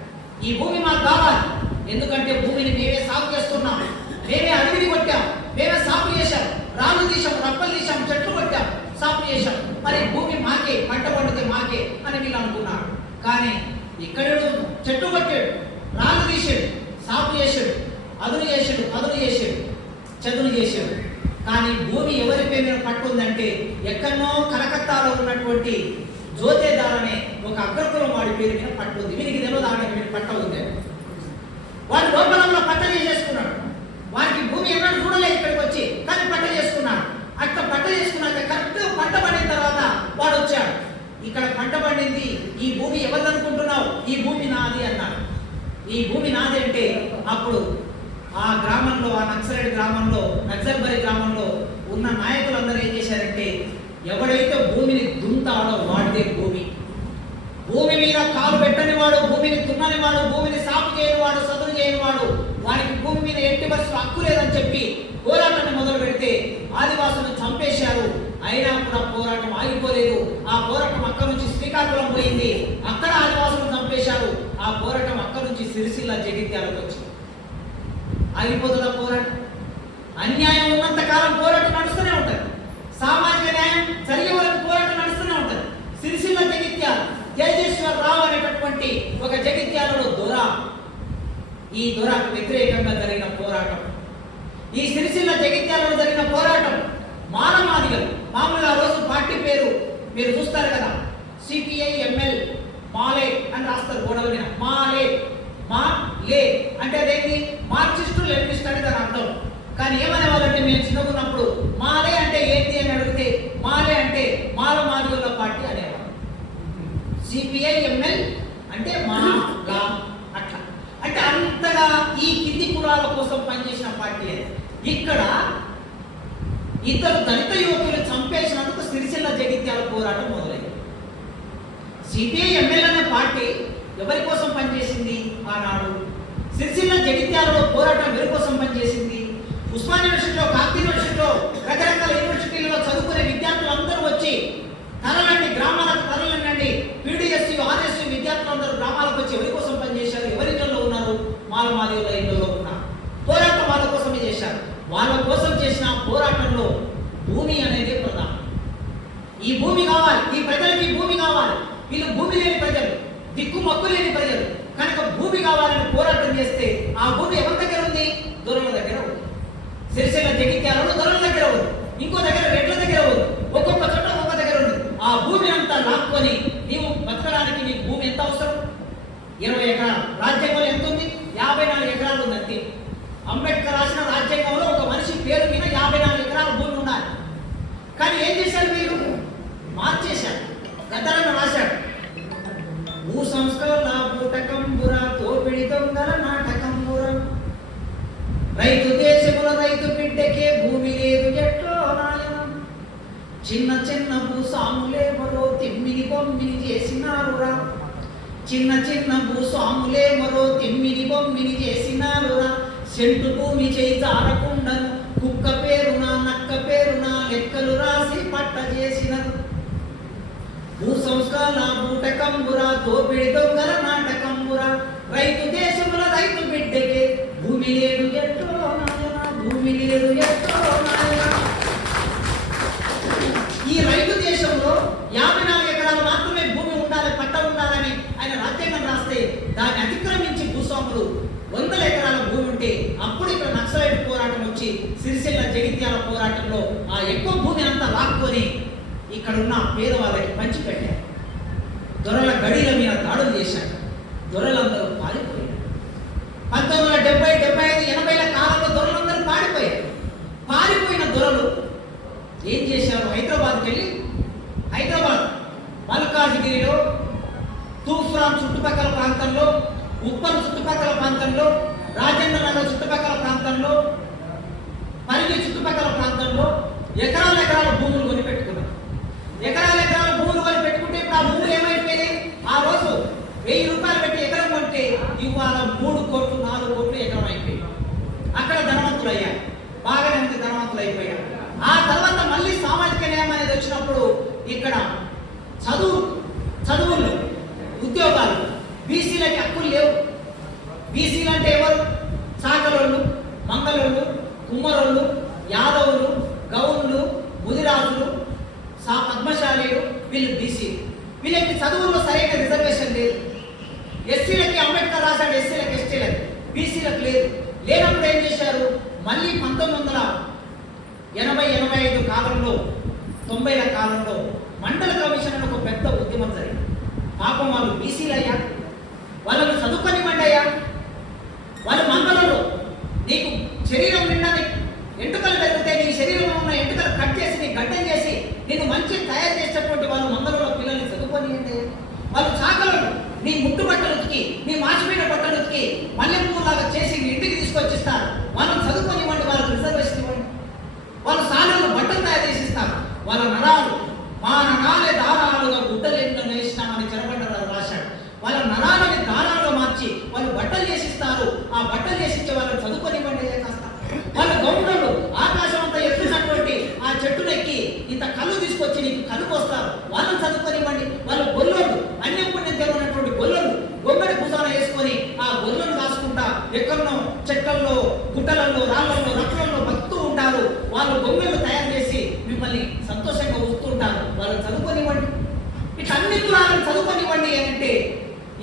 ఈ భూమి మాకు కావాలి, ఎందుకంటే భూమిని మేమే సాగు చేస్తున్నాం, మేమే అడవిని కొట్టాం, మేమే సాగు చేశాం, రాళ్ళు తీసాం, రప్పలు తీసాం, చెట్లు కొట్టాం, సాగు చేశాం. మరి భూమి మాకే, పంట పండితే మాకే అని వీళ్ళు అనుకున్నారు. కానీ ఇక్కడేడు చెట్లు కొట్టాడు, రాళ్ళు తీసాడు, సాగు చేశాడు, అదును చేశాడు, పదును చేశాడు, చదును చేశాడు. కానీ భూమి ఎవరి పేరు మీద పట్టుందంటే ఎక్కడనో కలకత్తాలో ఉన్నటువంటి జోతేదార్ అనే ఒక అగ్రకులం వాడి పేరు మీద పట్టుంది. వీరికి తెలియదు ఆమెకి వీడి పట్ట ఉంది. వాడు లోపలంలో పట్ట చేసేసుకున్నాడు. వారికి భూమి ఎన్నడూ చూడలేదు ఇక్కడికి వచ్చి, కానీ పట్ట చేసుకున్నాడు. అట్లా పట్ట చేసుకున్నాక కరెక్ట్ పంట పడిన తర్వాత వాడు వచ్చాడు. ఇక్కడ పంట పండింది, ఈ భూమి ఎవరు అనుకుంటున్నావు? ఈ భూమి నాది అన్నాడు. ఈ భూమి నాది అంటే అప్పుడు ఆ గ్రామంలో, ఆ నక్సలైట్ గ్రామంలో, నక్సల్బరి గ్రామంలో ఎవడైతే భూమిని దున్నుతాడో వాడిదే భూమి. భూమి మీద కాలు పెట్టని వాడు, భూమిని దున్నని వాడు, భూమిని సాపు చేయని వాడు, సదును చేయని వాడు, వాడికి భూమి మీద ఎట్టి పరిస్థితులు హక్కు లేదని చెప్పి పోరాటాన్ని మొదలు పెడితే ఆదివాసులను చంపేశారు. అయినా కూడా పోరాటం ఆగిపోలేదు. ఆ పోరాటం అక్కడ నుంచి శ్రీకాకుళం పోయింది, అక్కడ ఆదివాసులను చంపేశారు. ఆ పోరాటం అక్కడ నుంచి సిరిసిల్ల జగిత్యాలకు వచ్చింది. ఆగిపోతుందా పోరాటం? అన్యాయం ఉన్నంత కాలం పోరాటం నడుస్తూనే ఉంటుంది. సామాజిక న్యాయం జరిగే వరకు పోరాటం నడుస్తూనే ఉంటుంది. సిరిసిల్ల జగిత్యాల జయజేశ్వరరావు అనేటటువంటి ఒక జగిత్యాలలో దొర, ఈ దొరకు వ్యతిరేకంగా జరిగిన పోరాటం, ఈ సిరిసిల్ల జగిత్యాలలో జరిగిన పోరాటం మానమాదిగలు. మామూలుగా ఆ రోజు పార్టీ పేరు మీరు చూస్తారు కదా, సిపిఐ ఎంఎల్ మాలే అని రాస్తారు గోడల మీద. మాలే, మా లే అంటే అదేంటి? మార్క్సిస్టు లెనినిస్ట్ అని దాని అర్థం. కానీ ఏమనేవాళ్ళంటే మేము చిన్నగున్నప్పుడు మాలే అంటే ఏంటి అని అడిగితే మాలే అంటే మాల మాదిగల పార్టీ అనేవాళ్ళు. సిపిఐ ఎంఎల్ అంటే మా లా అట్లా. అంటే అంతగా ఈ కింది కులాల కోసం పనిచేసిన పార్టీ అది. ఇక్కడ ఇద్దరు దళిత యువకులు చంపేసినందుకు సిరిసిల్ల జగిత్యాల పోరాటం మొదలైంది. సిపిఐ ఎంఎల్ అనే పార్టీ ఎవరి కోసం పనిచేసింది ఆనాడు? సిరిసిల్ల జగిత్యాలలో పోరాటం ఎవరి కోసం పనిచేసింది? ఉస్మానియా యూనివర్సిటీలో, కాకతీయ యూనివర్సిటీలో, రకరకాల యూనివర్సిటీలలో చదువుకునే విద్యార్థులందరూ వచ్చి తరలండి, గ్రామాలకు తరలండి. పీడిఎస్సీ, ఆర్ఎస్సీ విద్యార్థులందరూ గ్రామాలకు వచ్చి ఎవరి కోసం పనిచేశారు? ఎవరి ఇళ్లలో ఉన్నారు? మాలమాదిగల ఇళ్లలో ఉన్నారు. పోరాటం వాళ్ళ కోసమే చేశారు. వాళ్ళ కోసం చేసిన పోరాటంలో భూమి అనేది ప్రధానం. ఈ భూమి కావాలి, ఈ ప్రజలకి భూమి కావాలి. వీళ్ళు భూమి లేని ప్రజలు, దిక్కు మొక్కు లేని ప్రజలు కనుక భూమి కావాలని పోరాటం చేస్తే ఆ భూమి ఎవరి దగ్గర ఉంది? దొరల దగ్గర ఉంది. సిరిసిల్ల జగిత్యాలలో దొరల దగ్గర ఉంది, ఇంకో దగ్గర రెడ్ల దగ్గర ఉంది, ఒక్కొక్క చోట ఒక్కొక్క దగ్గర ఉంది. ఆ భూమి అంతా లాక్కొని నీవు బతకడానికి నీకు భూమి ఎంత అవసరం? 20 ఎకరాలు. రాజ్యాంగంలో ఎంత ఉంది? 54 ఎకరాలు ఉంది అంతే. అంబేద్కర్ రాసిన రాజ్యాంగంలో ఒక మనిషి పేరు మీద 54 ఎకరాల భూమి ఉండాలి. కానీ ఏం చేశారు మీరు? మార్చేశారు. గద్దరన్న రాశాడు, భూ సంస్కరణ బూటకంబుర తోపిడి దొంగల నాటకంబుర, రైతు దేశముల రైతు బిడ్డకే భూమి లేదు ఎట్లో నాయనం, చిన్న చిన్న భూస్వాములేమరో తిమ్మిని బొమ్మిని చేసినారురా, చిన్న చిన్న భూస్వాములేమరో తిమ్మిని బొమ్మిని చేసినారురా, సెంటు భూమి చేయి జారకుండను కుక్క పేరున నక్క పేరున లెక్కలు రాసి పట్ట చేసినరు, భూ సంస్కరణ బూటకంబుర దోపిడి దొంగల నాటకంబుర, రైతు దేశముల రైతు బిడ్డకే భూమి లేదు ఎట్లో నాయన, భూమి లేదు ఎట్లో నాయన. ఈ రైతు దేశంలో 54 ఎకరాలు మాత్రమే భూమి ఉండాలి, పట్ట ఉండాలని ఆయన రాజ్యాంగం రాస్తే దాన్ని అతిక్రమించి భూస్వాములు 100 ఎకరాల భూమి ఉంటే అప్పుడు ఇక్కడ నక్సలైట్ పోరాటం వచ్చి సిరిసిల్ల జగిత్యాల పోరాటంలో ఆ ఎక్కువ భూమి అంతా లాక్కొని ఇక్కడ ఉన్న పేదవాళ్ళకి పంచిపెట్టారు. దొరల గడిల మీద దాడులు చేశారు. దొరలందరూ పారిపోయారు. 1970, 75, 80ల కాలంలో దొరలందరూ పారిపోయారు. పారిపోయిన దొరలు ఏం చేశారు? హైదరాబాద్కి వెళ్ళి హైదరాబాద్ మల్కాజ్గిరిలో, తూఫ్రాన్ చుట్టుపక్కల ప్రాంతంలో, ఉప్పల్ చుట్టుపక్కల ప్రాంతంలో, రాజేంద్ర నగర్ చుట్టుపక్కల ప్రాంతంలో, పరిగి చుట్టుపక్కల ప్రాంతంలో ఎకరాల ఎకరాల భూములు కొని పెట్టుకున్నారు. ఎకరాల ఎకరాల భూములు కొని పెట్టుకుంటే ఇప్పుడు ఆ భూములు ఏమైపోయాయి? ఆ రోజు 1000 రూపాయలు పెట్టి ఎకరం కొంటే ఇవాళ 3 కోట్లు 4 కోట్లు ఎకరం అయిపోయాయి. అక్కడ ధనవంతులు అయ్యారు, బాగానే ఉంది, ధనవంతులు అయిపోయారు. ఆ తర్వాత మళ్ళీ సామాజిక న్యాయం అనేది వచ్చినప్పుడు ఇక్కడ చదువుల్లో ఉద్యోగాలు బీసీలకి హక్కులు లేవు. బీసీలు అంటే ఎవరు? చాకలోళ్ళు, మంగళోళ్ళు, కుమ్మరోళ్ళు, యాదవులు, గౌన్లు, ముదిరాజులు, పద్మశాలీలు, వీళ్ళు బీసీలు. వీళ్ళకి చదువుల్లో సరైన రిజర్వేషన్ లేదు. ఎస్సీలకి అంబేద్కర్ రాశాడు, ఎస్సీలకు ఎస్టీలకు, బీసీలకు లేదు. లేనప్పుడు ఏం చేశారు? మళ్ళీ 1980, 85 కాలంలో, 90ల కాలంలో మండల కమిషన్ అని ఒక పెద్ద ఉద్యమం జరిగింది. పాపం వాళ్ళు బీసీలు అయ్యా, వాళ్ళను చదువుకొనివ్వండి అయ్యా. వాళ్ళు మండలంలో నీకు శరీరం నిండా ఎంటుకలు పెరిగితే నీ శరీరంలో ఉన్న ఎంటుకలు కట్ చేసి నీ గడ్డం చేసి నీకు మంచి తయారు చేసేటువంటి వాళ్ళు మండలంలో పిల్లల్ని చదువుకొనియండి. వాళ్ళు చాకలను నీ ముట్టు బట్టలు ఉతికి, నీ మాచిపోయిన బట్టలు ఉతికి మల్లె పువ్వులాగా చేసి నీ ఇంటికి తీసుకొచ్చిస్తారు. వాళ్ళని చదువుకొనివ్వండి, వాళ్ళకి రిజర్వేషన్ ఇవ్వండి. వాళ్ళు సాలలు బట్టలు తయారు చేసి ఇస్తారు. వాళ్ళ నరాలు మా నరాలే దారాలుగా గుడ్డలెన్నో వేసినామని చెరబండరాలు రాశాడు. వాళ్ళ నరాలని దారాలుగా మార్చి వాళ్ళు బట్టలు చేసిస్తారు. ఆ బట్టలు చేసిచ్చే వాళ్ళని చదువుకోనివ్వండి కాస్త. వాళ్ళ గౌండలు ఆకాశం అంతా ఎత్తున్నటువంటి ఆ చెట్టునెక్కి ఇంత కళ్ళు తీసుకొచ్చి నీకు కళ్ళు పోస్తారు, వాళ్ళని చదువుకోనివ్వండి. వాళ్ళు గొల్లోళ్ళు, అన్యం పుణ్యం తెలియనటువంటి గొల్లోళ్ళు గొమ్మడి భుజాన వేసుకొని ఆ గొల్లను రాసుకుంటా ఎక్కడనో చెట్లల్లో, గుట్టలలో, రాళ్లలో, రక్తులలో బతుకుతూ ఉంటారు. వాళ్ళు బొమ్మలు తయారు చేసి మిమ్మల్ని సంతోషంగా వస్తుంటారు. వాళ్ళని చదువుకోనివ్వండి. ఇట్లా అన్ని కులాలను చదువుకోనివ్వండి అంటే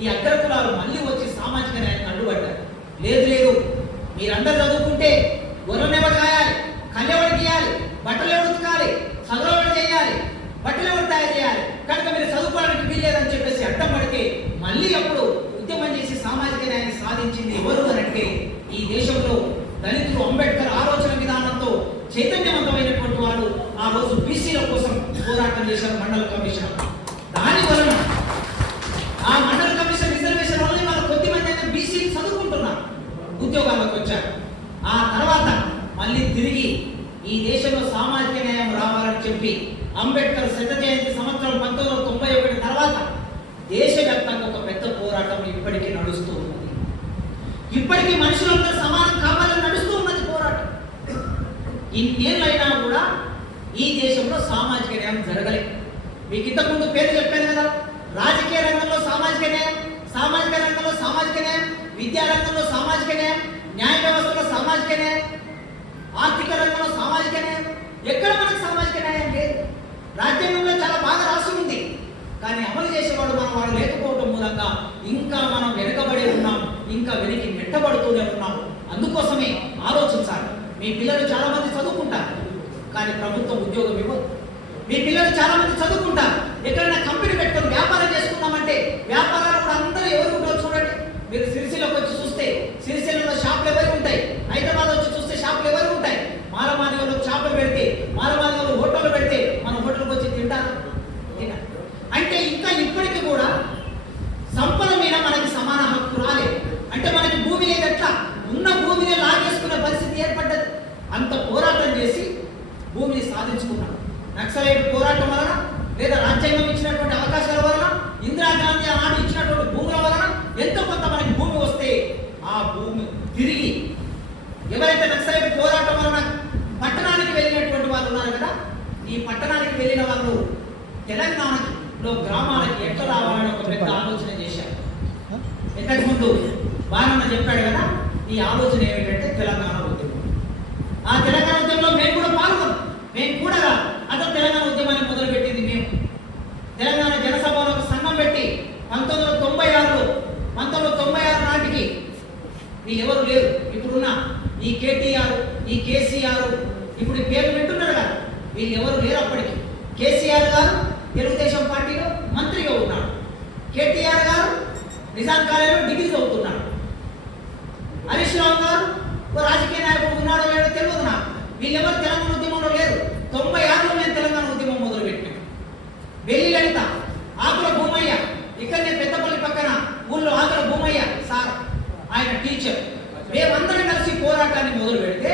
ఈ అగ్ర కులాలు మళ్ళీ వచ్చి సామాజిక న్యాయానికి అడ్డుపడ్డారు. లేదు లేదు, మీరందరూ చదువుకుంటే గొర్రెలు ఎవరు కాయాలి, కళ్ళు ఎవరు గీయాలి, బట్టలు ఎవరు ఉతకాలి, చదువు ఎవరు చేయాలి, బట్టలు ఎవరు తయారు చేయాలి, కనుక మీరు చదువుకోవడానికి వీల్లేదని చెప్పేసి అడ్డం పడితే మళ్ళీ అప్పుడు ఉద్యమం చేసి సామాజిక న్యాయాన్ని సాధించింది ఎవరు అనంటే ఈ దేశంలో దళితులు. అంబేద్కర్ ఆలోచన విధానంతో చైతన్యవంతమైనటువంటి వాడు ఆ రోజు బీసీల కోసం పోరాటం చేశారు మండల కమిషన్. దాని వలన ఆ మండల కమిషన్ రిజర్వేషన్ వల్ల వాళ్ళ కొద్ది మంది అయినా బీసీలు చదువుకుంటున్నారు, ఉద్యోగాలకు వచ్చారు. ఆ తర్వాత మళ్ళీ తిరిగి ఈ దేశంలో సామాజిక న్యాయం రావాలని చెప్పి అంబేద్కర్ శత జయంతి సంవత్సరం 1991 తర్వాత దేశవ్యాప్తంగా ఒక పెద్ద పోరాటం ఇప్పటికీ నడుస్తూ ఉన్నది. ఇప్పటికీ మనుషులందరూ సమానం కావాలని నడుస్తూ ఉన్నది పోరాటం. ఇన్నేళ్ళైనా కూడా ఈ దేశంలో సామాజిక న్యాయం జరగలేదు. మీకు ఇంతకుముందు పేరు చెప్పాను కదా, రాజకీయ రంగంలో సామాజిక న్యాయం, సామాజిక రంగంలో సామాజిక న్యాయం, విద్యా రంగంలో సామాజిక న్యాయం, న్యాయ వ్యవస్థలో సామాజిక న్యాయం, ఆర్థిక రంగంలో సామాజిక న్యాయం. ఎక్కడ మనకు సామాజిక న్యాయం లేదు. రాజ్యాంగంలో చాలా బాగా రాసి ఉంది, కానీ అమలు చేసేవాడు మనం వాడు లేకపోవడం మూలంగా ఇంకా మనం వెనుకబడి ఉన్నాం, ఇంకా వెనక్కి నెట్టబడుతూనే ఉన్నాం. అందుకోసమే ఆలోచించాలి. మీ పిల్లలు చాలా మంది చదువుకుంటారు, కానీ ప్రభుత్వం ఉద్యోగం ఇవ్వదు. మీ పిల్లలు చాలా మంది చదువుకుంటారు, ఎక్కడైనా కంపెనీ పెట్టుకొని వ్యాపారం చేసుకుందామంటే వ్యాపారాలు కూడా అందరూ ఎవరు ఉంటారో చూడండి. మీరు సిరిసిల్లకు వచ్చి చూస్తే సిరిసిల్లలో షాపులు ఎవరు ఉంటాయి, హైదరాబాద్ వచ్చి చూస్తే షాపులు ఎవరు ఉంటాయి. మాలమాదిగలు షాపులు పెడితే, మాలమాదిగలు హోటళ్ళు పెడితే మన హోటల్కి వచ్చి తింటారు. అంటే ఇంకా ఇప్పటికీ కూడా సంపద మీద మనకి సమాన హక్కు రాలేదు. అంటే మనకి భూమి లేదు, ఎట్లా ఉన్న భూమిని లాగేసుకునే పరిస్థితి ఏర్పడ్డది. అంత పోరాటం చేసి భూమిని సాధించుకున్నాం. నక్సలైట్ పోరాటం వలన, లేదా రాజ్యాంగం ఇచ్చినటువంటి అవకాశాల వలన, ఇందిరాగాంధీ ఆనాడు ఇచ్చినటువంటి భూముల వలన ఎంతో కొంత మనకి భూమి వస్తే ఆ భూమి తిరిగి ఎవరైతే నక్సలైట్ పోరాటం వలన పట్టణానికి వెళ్ళినటువంటి వాళ్ళు ఉన్నారు కదా, ఈ పట్టణానికి వెళ్ళిన వాళ్ళు తెలంగాణలో గ్రామాలకి ఎట్లా రావాలని ఒక పెద్ద ఆలోచన చేశారు. ఇంతకు ముందు బాలన్న చెప్పాడు కదా, ఈ ఆలోచన ఏమిటంటే తెలంగాణ ఉద్యమం. ఆ తెలంగాణ ఉద్యమంలో మేము కూడా పాల్గొన్నాం. మేము కూడా అసలు తెలంగాణ ఉద్యమాన్ని మొదలుపెట్టింది మేము. తెలంగాణ జనసభలో ఒక సంఘం పెట్టి 1996 నాటికి వీళ్ళెవరు లేరు. ఇప్పుడున్న ఈ కేటీఆర్, ఈ కేసీఆర్, ఇప్పుడు ఈ పేరు వింటున్నారు కదా, వీళ్ళు ఎవరు లేరు. అప్పటికి కేసీఆర్ గారు తెలుగుదేశం పార్టీలో మంత్రిగా ఉన్నాడు, కేటీఆర్ గారు నిజాం కాలేజీలో డిగ్రీ చదువుతున్నాడు, హరీష్ రావు గారు రాజకీయ నాయకుడు ఉన్నాడో లేదో తెలియదు నాకు. వీళ్ళెవరు తెలంగాణ ఉద్యమంలో లేరు. 96లో మేము తెలంగాణ ఉద్యమం మొదలుపెట్టాం. వెల్లి లలిత, ఆకుల భూమయ్య, ఇక్కడనే పెద్దపల్లి పక్కన ఊళ్ళో ఆకుల భూమయ్య సార్, ఆయన టీచర్, మేమందరం కలిసి పోరాటాన్ని మొదలు పెడితే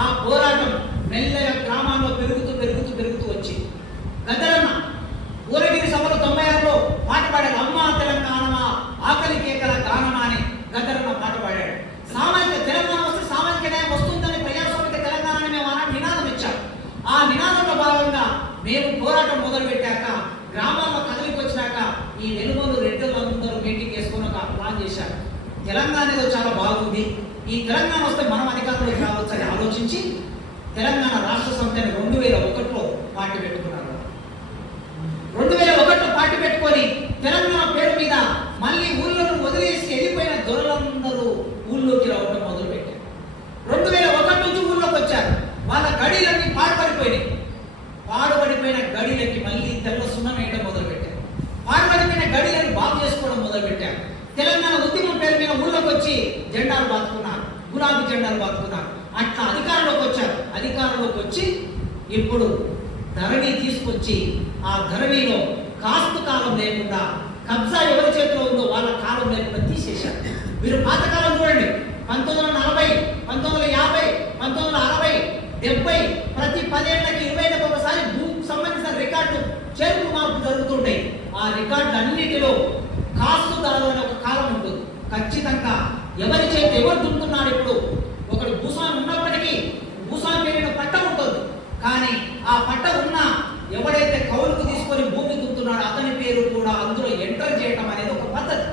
ఆ పోరాటం మెల్లగా గ్రామాల్లో పెరుగుతూ వచ్చి గద్దరన్న ఊరగిరి సభలో 96లో పాట పాడాడు. అమ్మ తెలంగాణమా ఆకలి కేకల గానమా అని గద్దరన్న పాట పాడాడు. సామాజిక తెలంగాణ వస్తే సామాజిక న్యాయం వస్తుందని ప్రజాస్వామిక తెలంగాణని మేము ఆనాడు నినాదం ఇచ్చాం. ఆ నినాదంలో భాగంగా మేము పోరాటం మొదలు పెట్టాక, గ్రామాల్లో కదలికి వచ్చినాక ఈ వెలుగోలు రెడ్డిలందరూ మీటింగ్ చేసుకుని ఒక ప్లాన్ చేశారు. తెలంగాణ ఏదో చాలా బాగుంది, ఈ తెలంగాణ వస్తే మనం అధికారంలోకి రావచ్చని ఆలోచించి తెలంగాణ రాష్ట్ర సమితిని 2001లో పార్టీ పెట్టుకున్నారు. 2001లో పార్టీ పెట్టుకొని తెలంగాణ పేరు మీద మళ్ళీ ఊళ్ళను వదిలేసి వెళ్ళిపోయిన దొరలందరూ ఊళ్ళోకి రావడం మొదలు పెట్టారు. 2001 నుంచి ఊళ్ళోకి వచ్చారు. వాళ్ళ గడిలన్నీ పాడుపడిపోయిన గడిలకి మళ్ళీ తెల్ల సున్నం వేయడం మొదలు పెట్టారు. పాడుపడిపోయిన గడిలను బాగు చేసుకోవడం మొదలు పెట్టారు. తెలంగాణ ఉద్యమం పేరు మీద ఊళ్ళోకి వచ్చి జెండాలు బాతుకున్నారు, గులాబీ జెండాలు బాతుకున్నారు. అట్లా అధికారంలోకి వచ్చారు. అధికారంలోకి వచ్చి ఇప్పుడు ధరణి తీసుకొచ్చి ఆ ధరణిలో కాస్తు కాలం లేకుండా, కబ్జా ఎవరి చేతిలో ఉందో వాళ్ళ కాలం లేకుండా తీసేశారు. మీరు పాతకాలం చూడండి, 1940, 1950, 1960, 70 ప్రతి 10 ఏళ్ళకి 20 ఏళ్ళకి ఒకసారి భూమికి సంబంధించిన రికార్డు జిల్లాలన్నిటిలో కాస్తుదారు అనే ఒక కాలం ఉంటుంది. ఖచ్చితంగా ఎవరి చేతి ఎవరు దున్నుతున్నారు. ఇప్పుడు ఒకడు భూస్వామి ఉన్నప్పటికీ భూస్వామి పేరిన పట్ట ఉంటుంది, కానీ ఆ పట్ట ఉన్న ఎవడైతే కౌలుకు తీసుకొని భూమి దున్నుతున్నాడో అతని పేరు కూడా అందులో ఎంటర్ చేయటం అనేది ఒక పద్ధతి.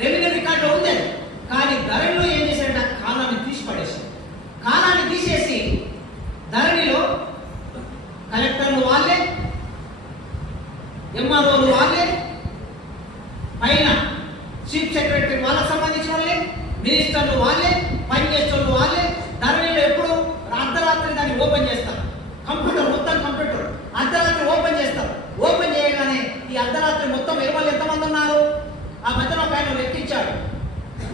రెవెన్యూ రికార్డులో ఉంది. కానీ ధరణిలో ఏం చేశాడంటే ఆ కాలాన్ని తీసి పడేశాడు. కాలాన్ని తీసేసి ధరణిలో కలెక్టర్లు వాళ్ళే, ఎంఆర్ఓలు వాళ్ళే, పైన చీఫ్ సెక్రటరీ వాళ్ళకి సంబంధించిన వాళ్ళే, మినిస్టర్లు వాళ్ళే, పనిచేసేవాళ్ళు వాళ్ళే. ధరణిలో ఎప్పుడు అర్ధరాత్రి దాన్ని ఓపెన్ చేస్తారు. కంప్యూటర్ మొత్తం కంప్యూటర్ అర్ధరాత్రి ఓపెన్ చేస్తారు. ఓపెన్ చేయగానే ఈ అర్ధరాత్రి మొత్తం వెలుమలు ఎంతమంది ఉన్నారు? ఆ మధ్యలో ఒక ఆయన లెక్కించాడు.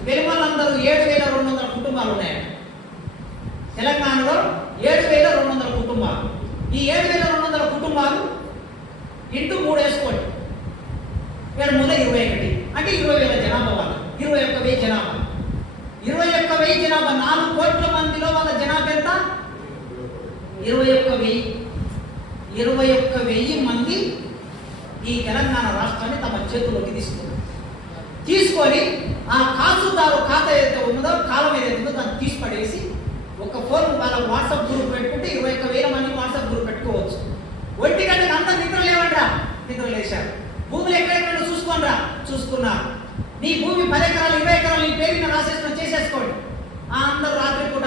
వెలుమలందరూ 7,200 కుటుంబాలు ఉన్నాయండి తెలంగాణలో. 7,200 కుటుంబాలు. ఈ 7,200 కుటుంబాలు ఇంటూ 3 వేసుకోండి. 7×21 అంటే 20,000 జనాభా. వాళ్ళు 21,000 జనాభా. 21,000 జనాభా 4 కోట్ల మందిలో వాళ్ళ జనాభా ఎంత? 21,000. 21,000 మంది ఈ తెలంగాణ రాష్ట్రాన్ని తమ చేతుల్లోకి తీసుకొని ఆ కాసుదారు ఖాతా ఏదైతే ఉన్నదో, కాలం ఏదైతే ఉందో దాన్ని తీసి పడేసి ఒక ఫోన్ వాళ్ళ వాట్సాప్ గ్రూప్ పెట్టుకుంటే 21,000 మంది వాట్సాప్ గ్రూప్ పెట్టుకోవచ్చు. 1 గంటకు అంతా నిద్ర లేవండ్రా, నిద్ర లేచారు. భూములు ఎక్కడెక్కడ చూసుకోండిరా, చూసుకున్నారు. నీ భూమి 10 ఎకరాలు 20 ఎకరాలు నీ పేరున రాసేసుకొని చేసేసుకోండి. అందరూ రాత్రి పూట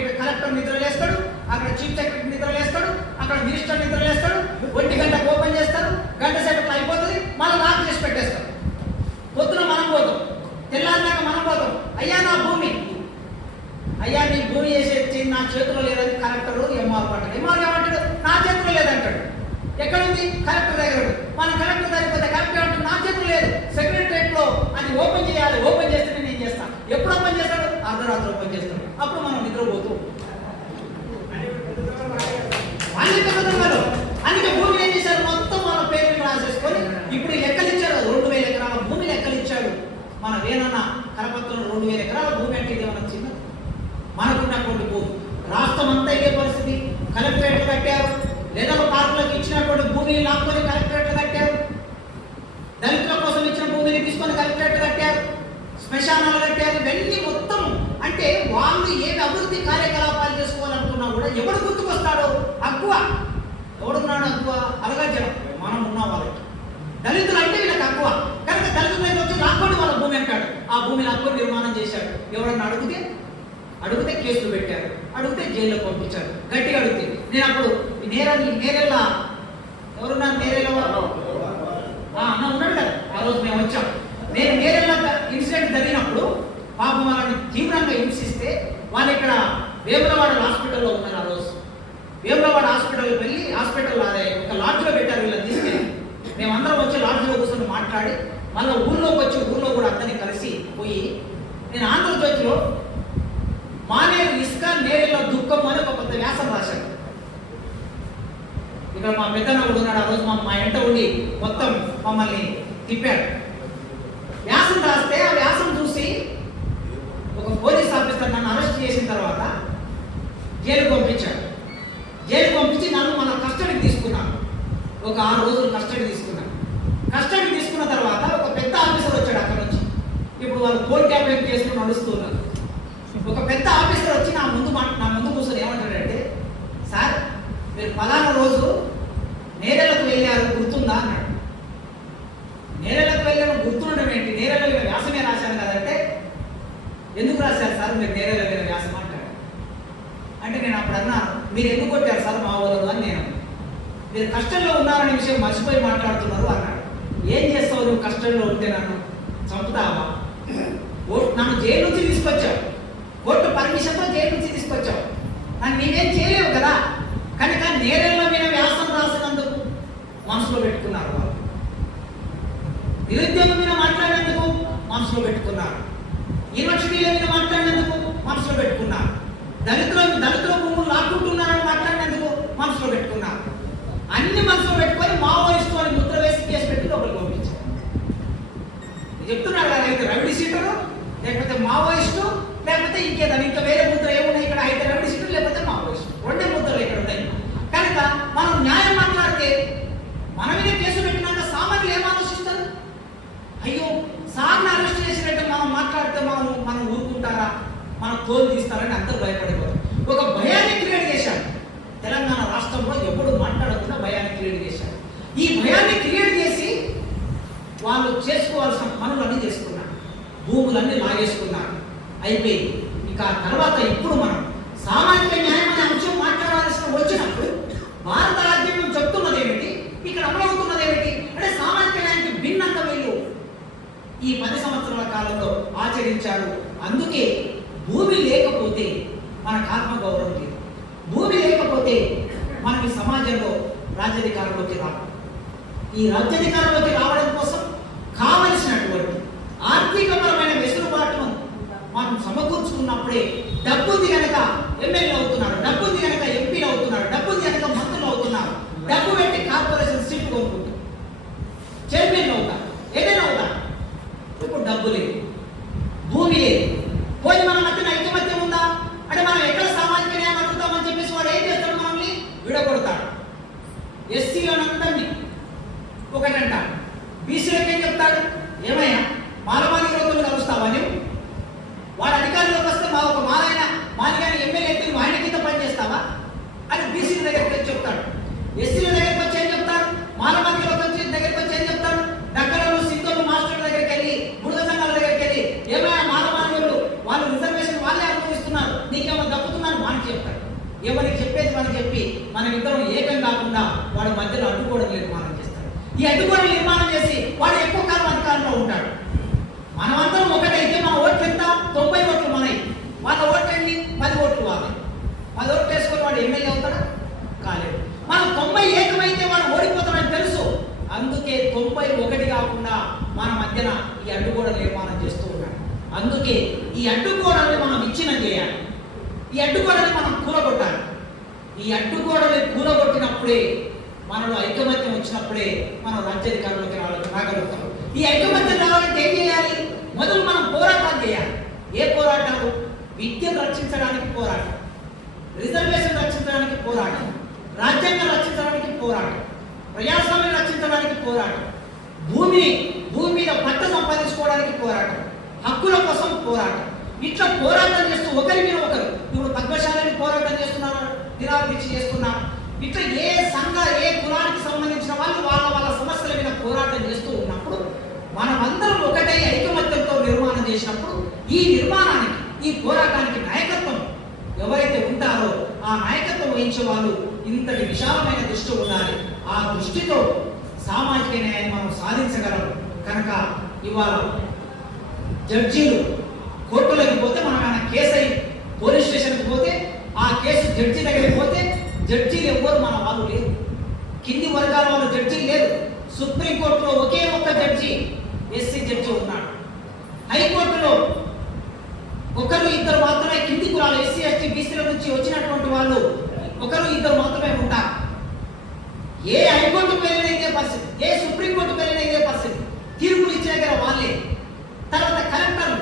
ఇక్కడ కలెక్టర్ నిద్ర లేస్తాడు, అక్కడ చీఫ్ సెక్రటరీ నిద్ర లేస్తాడు, అక్కడ మినిస్టర్ నిద్ర లేస్తాడు. 1 గంటకు ఓపెన్ చేస్తారు, గంట సేపట్లో అయిపోతుంది, మళ్ళీ లాక్ చేసి పెట్టేస్తారు. పొద్దున మనం పోతాం, తెల్లారినాక మనం పోతాం. అయ్యా నా భూమి, అయ్యా నీ భూమి చేసేది నా చేతిలో లేదని కలెక్టర్ ఎంఆర్ అంటాడు. ఎంఆర్ ఏమంటాడు? నా చేతిలో లేదంటాడు. ఎక్కడుంది? కలెక్టర్ దగ్గర. మన కలెక్టర్ దగ్గర పోతే కలెక్టర్ అంటే నా చేతిలో లేదు, సెక్రటరేట్ లో అది ఓపెన్ చేయాలి. ఓపెన్ చేస్తే నేను చేస్తాను. ఎప్పుడు ఓపెన్ చేస్తాడు? అర్ధరాత్రి ఓపెన్ చేస్తాడు. అప్పుడు మనం నిద్రపోతూ అందుకే భూమి ఏం చేశారు? మొత్తం మన పేరు రాసేసుకొని ఇప్పుడు లెక్కలు ఇచ్చారు. 2,000 ఎకరాల భూమి లెక్కలు ఇచ్చాడు మన వేనన్న కరపత్రంలో. 2,000 ఎకరాల భూమి అంటే ఇది మన చిన్న మనకున్నటువంటి భూమి. రాష్ట్రం అంతా ఇదే పరిస్థితి. కలెక్టరేట్లు కట్టారు, లేదా పార్కులకు ఇచ్చినటువంటి భూమిని లాక్కొని కలెక్టరేట్లు కట్టారు. దళితుల కోసం ఇచ్చిన భూమిని తీసుకొని కలెక్టరేట్ కట్టారు, శ్మశానాలు కట్టారు. ఇవన్నీ మొత్తం అంటే వాళ్ళు ఏమి అభివృద్ధి కార్యకలాపాలు చేసుకోవాలనుకున్నా కూడా ఎవడు గుర్తుకొస్తాడో? అక్కువ. ఎవడున్నాడు అక్కువ? అలగజనం. మనం ఉన్న వాళ్ళకి దళితులు అంటే వీళ్ళకి అక్కువ కనుక దళితుల దగ్గర వచ్చి లాక్కొని వాళ్ళ భూమి అంటాడు. ఆ భూమి లాక్కొని నిర్మాణం చేశాడు. ఎవరన్నా అడిగితే కేసులు పెట్టారు, అడిగితే జైల్లో పంపించారు. గట్టిగా అడిగితే నేను అప్పుడు నేరెల్లా ఎవరున్నారు? నేరెల్లా అన్న ఉన్నాడు కదా, ఆ రోజు మేము వచ్చాం. నేను నేరెల్లా ఇన్సిడెంట్ జరిగినప్పుడు పాపం వాళ్ళని తీవ్రంగా హింసిస్తే వాళ్ళు ఇక్కడ వేములవాడ హాస్పిటల్లో ఉన్నారు. ఆ రోజు వేములవాడ హాస్పిటల్కి వెళ్ళి హాస్పిటల్ అదే ఒక లాడ్జ్లో పెట్టారు. వీళ్ళని తీసుకెళ్ళి మేమందరం వచ్చి లాడ్జ్లో కూర్చొని మాట్లాడి మళ్ళీ ఊళ్ళోకి వచ్చి ఊళ్ళో కూడా అందరినీ కలిసి పోయి నేను ఆంధ్రజ్యోతిలో మానేరు ఇసుక నేరెళ్ళ దుఃఖం అని ఒక పెద్ద వ్యాసం రాశాడు. ఇక్కడ మా పెద్దన్న కూడా ఉన్నాడు. ఆ రోజు మా ఎంట ఉండి మొత్తం మమ్మల్ని తిప్పాడు. వ్యాసం రాస్తే ఆ వ్యాసం చూసి ఒక పోలీస్ ఆఫీసర్ నన్ను అరెస్ట్ చేసిన తర్వాత జైలుకు పంపించాడు. జైలుకు పంపించి నన్ను మన కస్టడీకి తీసుకున్నాను. ఒక 6 రోజులు కస్టడీ తీసుకున్నాను. కస్టడీ తీసుకున్న తర్వాత ఒక పెద్ద ఆఫీసర్ వచ్చాడు అక్కడ నుంచి. ఇప్పుడు వాళ్ళు కోల్ క్యాబినెట్ కేసులు నడుస్తున్నారు. ఒక పెద్ద ఆఫీసర్ వచ్చి నా ముందు కూర్చొని ఏమంటాడంటే, సార్ మీరు ఫలానా రోజు నేరెళ్ళకు వెళ్ళారు గుర్తుందా అన్నాడు. నేరెళ్ళకు వెళ్ళాను గుర్తుండడం ఏంటి? నేరెళ్ళ వ్యాసమే రాశాను కదంటే, ఎందుకు రాశారు సార్ మీరు నేరెళ్ళ మీద వ్యాసం అంటాడు. అంటే నేను అప్పుడు అన్నాను, మీరు ఎందుకు కొట్టారు సార్ మా ఊరు అని. నేను మీరు కష్టంలో ఉన్నారనే విషయం మర్చిపోయి మాట్లాడుతున్నారు అన్నాడు. ఏం చేస్తావు నువ్వు కష్టంలో ఉంటే? నన్ను చంపుతావా? నన్ను జైలు నుంచి తీసుకొచ్చావు, కోర్టు పర్మిషన్తో జైలు నుంచి తీసుకొచ్చావు, నన్ను నీవేం చేయలేవు కదా. కనుక నేరెళ్ళ మీద వ్యాసం రాసినందుకు మనసులో పెట్టుకున్నారు వాళ్ళు. నిరుద్యోగం మీద మాట్లాడినందుకు మనసులో పెట్టుకున్నారు. యూనివర్సిటీల మీద మాట్లాడినందుకు మనసులో పెట్టుకున్నారు. దళితుల భూములు లాక్కుంటున్నారని మాట్లాడినందుకు మనసులో పెట్టుకున్నారు. అన్ని మనసులో పెట్టుకొని మావోయిస్టు అని ముద్ర వేసి కేసు పెట్టి లోపలికి పంపించారు. చెప్తున్నారు కదా, అయితే రౌడీ షీటరు లేకపోతే మావోయిస్టు లేకపోతే ఇంకేదని ఇంకా వేరే ముద్ర ఏమున్నాయి ఇక్కడ? అయితే రౌడీ షీటరు లేకపోతే మావోయిస్టు, 2 ముద్రలు ఇక్కడ ఉన్నాయి. కనుక మనం న్యాయం మాట్లాడితే మన మీద కేసు పెట్టినాక సామాన్యులు ఏం ఆలోచిస్తారు? తోలు తీస్తారని అందరూ భయపడిపోతారు. ఒక భయాన్ని క్రియేట్ చేశారు. తెలంగాణ రాష్ట్రంలో ఎప్పుడు మాట్లాడకుండా భయాన్ని క్రియేట్ చేశారు. ఈ భయాన్ని క్రియేట్ చేసి వాళ్ళు చేసుకోవాల్సిన పనులన్నీ చేసుకున్నారు, భూములన్నీ లాగేసుకున్నారు, అయిపోయింది. ఇక ఆ తర్వాత ఇప్పుడు మనం సామాజిక న్యాయం అనే అంశం మాట్లాడాల్సిన వచ్చినప్పుడు భారత రాజ్యాంగం చెప్తున్నది ఏమిటి, ఇక్కడ అమలవుతున్నది ఏమిటి అంటే సామాజిక న్యాయానికి భిన్నంగా వీళ్ళు ఈ 10 సంవత్సరాల కాలంలో ఆచరించారు. అందుకే భూమి లేకపోతే మనకు ఆత్మగౌరవం లేదు, భూమి లేకపోతే మనం ఈ సమాజంలో రాజ్యాధికారంలోకి రావాలి. ఈ రాజ్యాధికారంలోకి రావడం కోసం కావలసినటువంటి ఆర్థికపరమైన వెసులుబాటును మనం సమకూర్చుకున్నప్పుడే డబ్బుంది కనుక ఎమ్మెల్యే అవుతున్నారు, డబ్బుంది కనుక ఎంపీలు అవుతున్నారు, డబ్బుంది కనుక మంత్రులు అవుతున్నారు, డబ్బు పెట్టి కార్పొరేషన్ సీట్లు కొనుక్కుంటారు, చైర్మన్ అవుతారు, ఏదైనా అవుతారు. ఇప్పుడు డబ్బు లేదు, భూమి లేదు. పోయి మన మధ్యన ఐకమత్యం ఉందా అంటే మనం ఎక్కడ సామాజిక న్యాయం అడుగుతామని చెప్పేసి వాడు ఏం చేస్తాడు, మనల్ని విడగొడతాడు. ఎస్సీలందరినీ ఒకటంటాడు, బీసీలకు ఏం చెప్తాడు, ఏమయ్యా మాలమాని రోజులు కలుస్తావా నువ్వు, వాడు అధికారంలోకి వస్తే మా ఒక మాదిగాని ఎమ్మెల్యే ఎత్తి ఆయన కింద పనిచేస్తావా అని బీసీల దగ్గరికి వచ్చి చెప్తాడు. ఎస్సీల దగ్గరికి వచ్చి ఏం చెప్తారు, మాలమాదిలోకి వచ్చి దగ్గరికి వచ్చి ఏం చెప్తారు, దగ్గరలో సిద్ధులు మాస్టర్ల దగ్గరికి వెళ్ళి మృగ సంఘాల దగ్గరికి వెళ్ళి ఏమయ్యా మాలమాదిలు వాళ్ళు రిజర్వేషన్ వాళ్ళే అనుభవిస్తున్నారు, నీకేమో దక్కుతున్నారు మనకి చెప్తారు. ఎవరికి చెప్పేది మనకి చెప్పి మనం ఇద్దరం ఏకం కాకుండా వాడు మధ్యలో అడ్డుకోవడం నిర్మాణం చేస్తాడు. ఈ అడ్డుకోవడం నిర్మాణం చేసి వాడు ఎక్కువ కాలం అధికారంలో ఉంటాడు. మనమందరం ఒకటైతే మన ఓట్లు ఎంత, 90 ఓట్లు మనవి, వాళ్ళ ఓట్లు ఎన్ని, 10 ఓట్లు వాళ్ళవి. 10 ఓట్లు వేసుకొని వాడు ఎమ్మెల్యే అవుతాడా, కాలేదు. మనం 90 ఏకమైతే వాడు ఓడిపోతాడని తెలుసు. అందుకే 91 కాకుండా మన మధ్యన ఈ అడ్డుగోడలు నిర్మాణం చేస్తూ ఉన్నాడు. అందుకే ఈ అడ్డుగోడల్ని మనం విచ్ఛిన్నం చేయాలి, ఈ అడ్డుగోడల్ని మనం కూలగొట్టాలి. ఈ అడ్డుగోడల్ని కూలగొట్టినప్పుడే మనలో ఐకమత్యం వచ్చినప్పుడే మనం రాజ్యాధికారంలోకి రాగలుగుతాం. ఈ ఐకమత్యం రావాలంటే ఏం చేయాలి, మొదలు మనం పోరాటాలు చేయాలి. ఏ పోరాటాలు, విద్యను రక్షించడానికి పోరాటం, రిజర్వేషన్ రక్షించడానికి పోరాటం, రాజ్యాంగం రక్షించడానికి పోరాటం, ప్రజాస్వామ్యం రక్షించడానికి పోరాటం, భూమి మీద పట్ట సంపాదించుకోవడానికి పోరాటం, హక్కుల కోసం పోరాటం. ఇట్లా పోరాటం చేస్తూ ఒకరి మీద ఒకరు, ఇప్పుడు పద్మశాలని పోరాటం చేస్తున్నారు, నిరాదీక్ష చేస్తున్నారు. ఇట్లా ఏ కులానికి సంబంధించిన వాళ్ళు వాళ్ళ సమస్యల మీద పోరాటం చేస్తూ ఉన్నప్పుడు మనమందరం ఒకటై ఐకమత్యంతో నిర్మాణం చేసినప్పుడు ఈ నిర్మాణానికి, ఈ పోరాటానికి నాయకత్వం ఎవరైతే ఉంటారో ఆ నాయకత్వం వహించే వాళ్ళు ఇంతటి విశాలమైన దృష్టి ఉండాలి. ఆ దృష్టితో సామాజిక న్యాయం మనం సాధించగలం. కనుక ఇవాళ జడ్జీలు కోర్టులోకి పోతే, మనం ఆయన కేసు అయి పోలీస్ స్టేషన్కి పోతే ఆ కేసు జడ్జి దగ్గరికి పోతే జడ్జీలు ఎవ్వరు మన వాళ్ళు లేరు, కింది వర్గాల వాళ్ళు జడ్జీలు లేరు. సుప్రీంకోర్టులో ఒకే ఒక్క జడ్జి ఎస్సీ జడ్జి ఉన్నాడు. హైకోర్టులో ఒకరు ఇద్దరు మాత్రమే కింది కులాలు ఎస్సీ ఎస్టీ బీసీల నుంచి వచ్చినటువంటి వాళ్ళు ఒకరు ఇద్దరు మాత్రమే ఉంటారు. ఏ హైకోర్టుకు వెళ్ళిన ఇదే పరిస్థితి, ఏ సుప్రీంకోర్టుకు వెళ్ళిన ఇదే పరిస్థితి. తీర్పులు ఇచ్చిన దగ్గర వాళ్ళే. తర్వాత కలెక్టర్లు,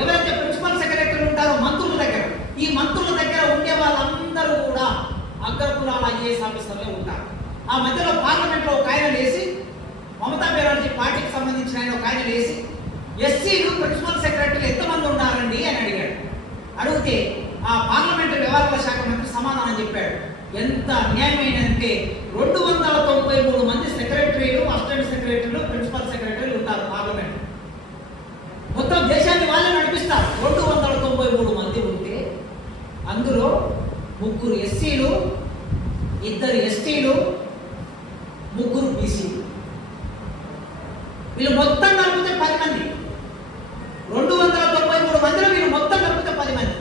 ఎవరైతే ప్రిన్సిపల్ సెక్రటరీలు ఉంటారో మంత్రుల దగ్గర, ఈ మంత్రుల దగ్గర ఉండే వాళ్ళందరూ కూడా అగ్రకులాల ఐఏఎస్ ఆఫీసర్లే ఉంటారు. ఆ మధ్యలో పార్లమెంట్లో ఒక ఆయన లేసి, మమతా బెనర్జీ పార్టీకి సంబంధించిన ఆయన ఒక ఆయన లేసి, ఎస్సీలు ప్రిన్సిపల్ సెక్రటరీలు ఎంతమంది ఉండాలండి అని అడిగాడు. అడిగితే ఆ పార్లమెంటరీ వ్యవహారాల శాఖ మంత్రి సమాధానం చెప్పాడు. ఎంత అన్యాయమైనంటే 293 మంది సెక్రటరీలు, అసిస్టెంట్ సెక్రటరీలు, ప్రిన్సిపల్ సెక్రటరీలు ఉంటారు పార్లమెంట్. మొత్తం దేశాన్ని వాళ్ళే నడిపిస్తారు. 293 మంది ఉంటే అందులో 3 ఎస్సీలు, 2 ఎస్టీలు, 3 బీసీలు. వీళ్ళు మొత్తం కలిపితే 10 మంది. 293 మందిలో వీళ్ళు మొత్తం కలిపితే 10 మంది.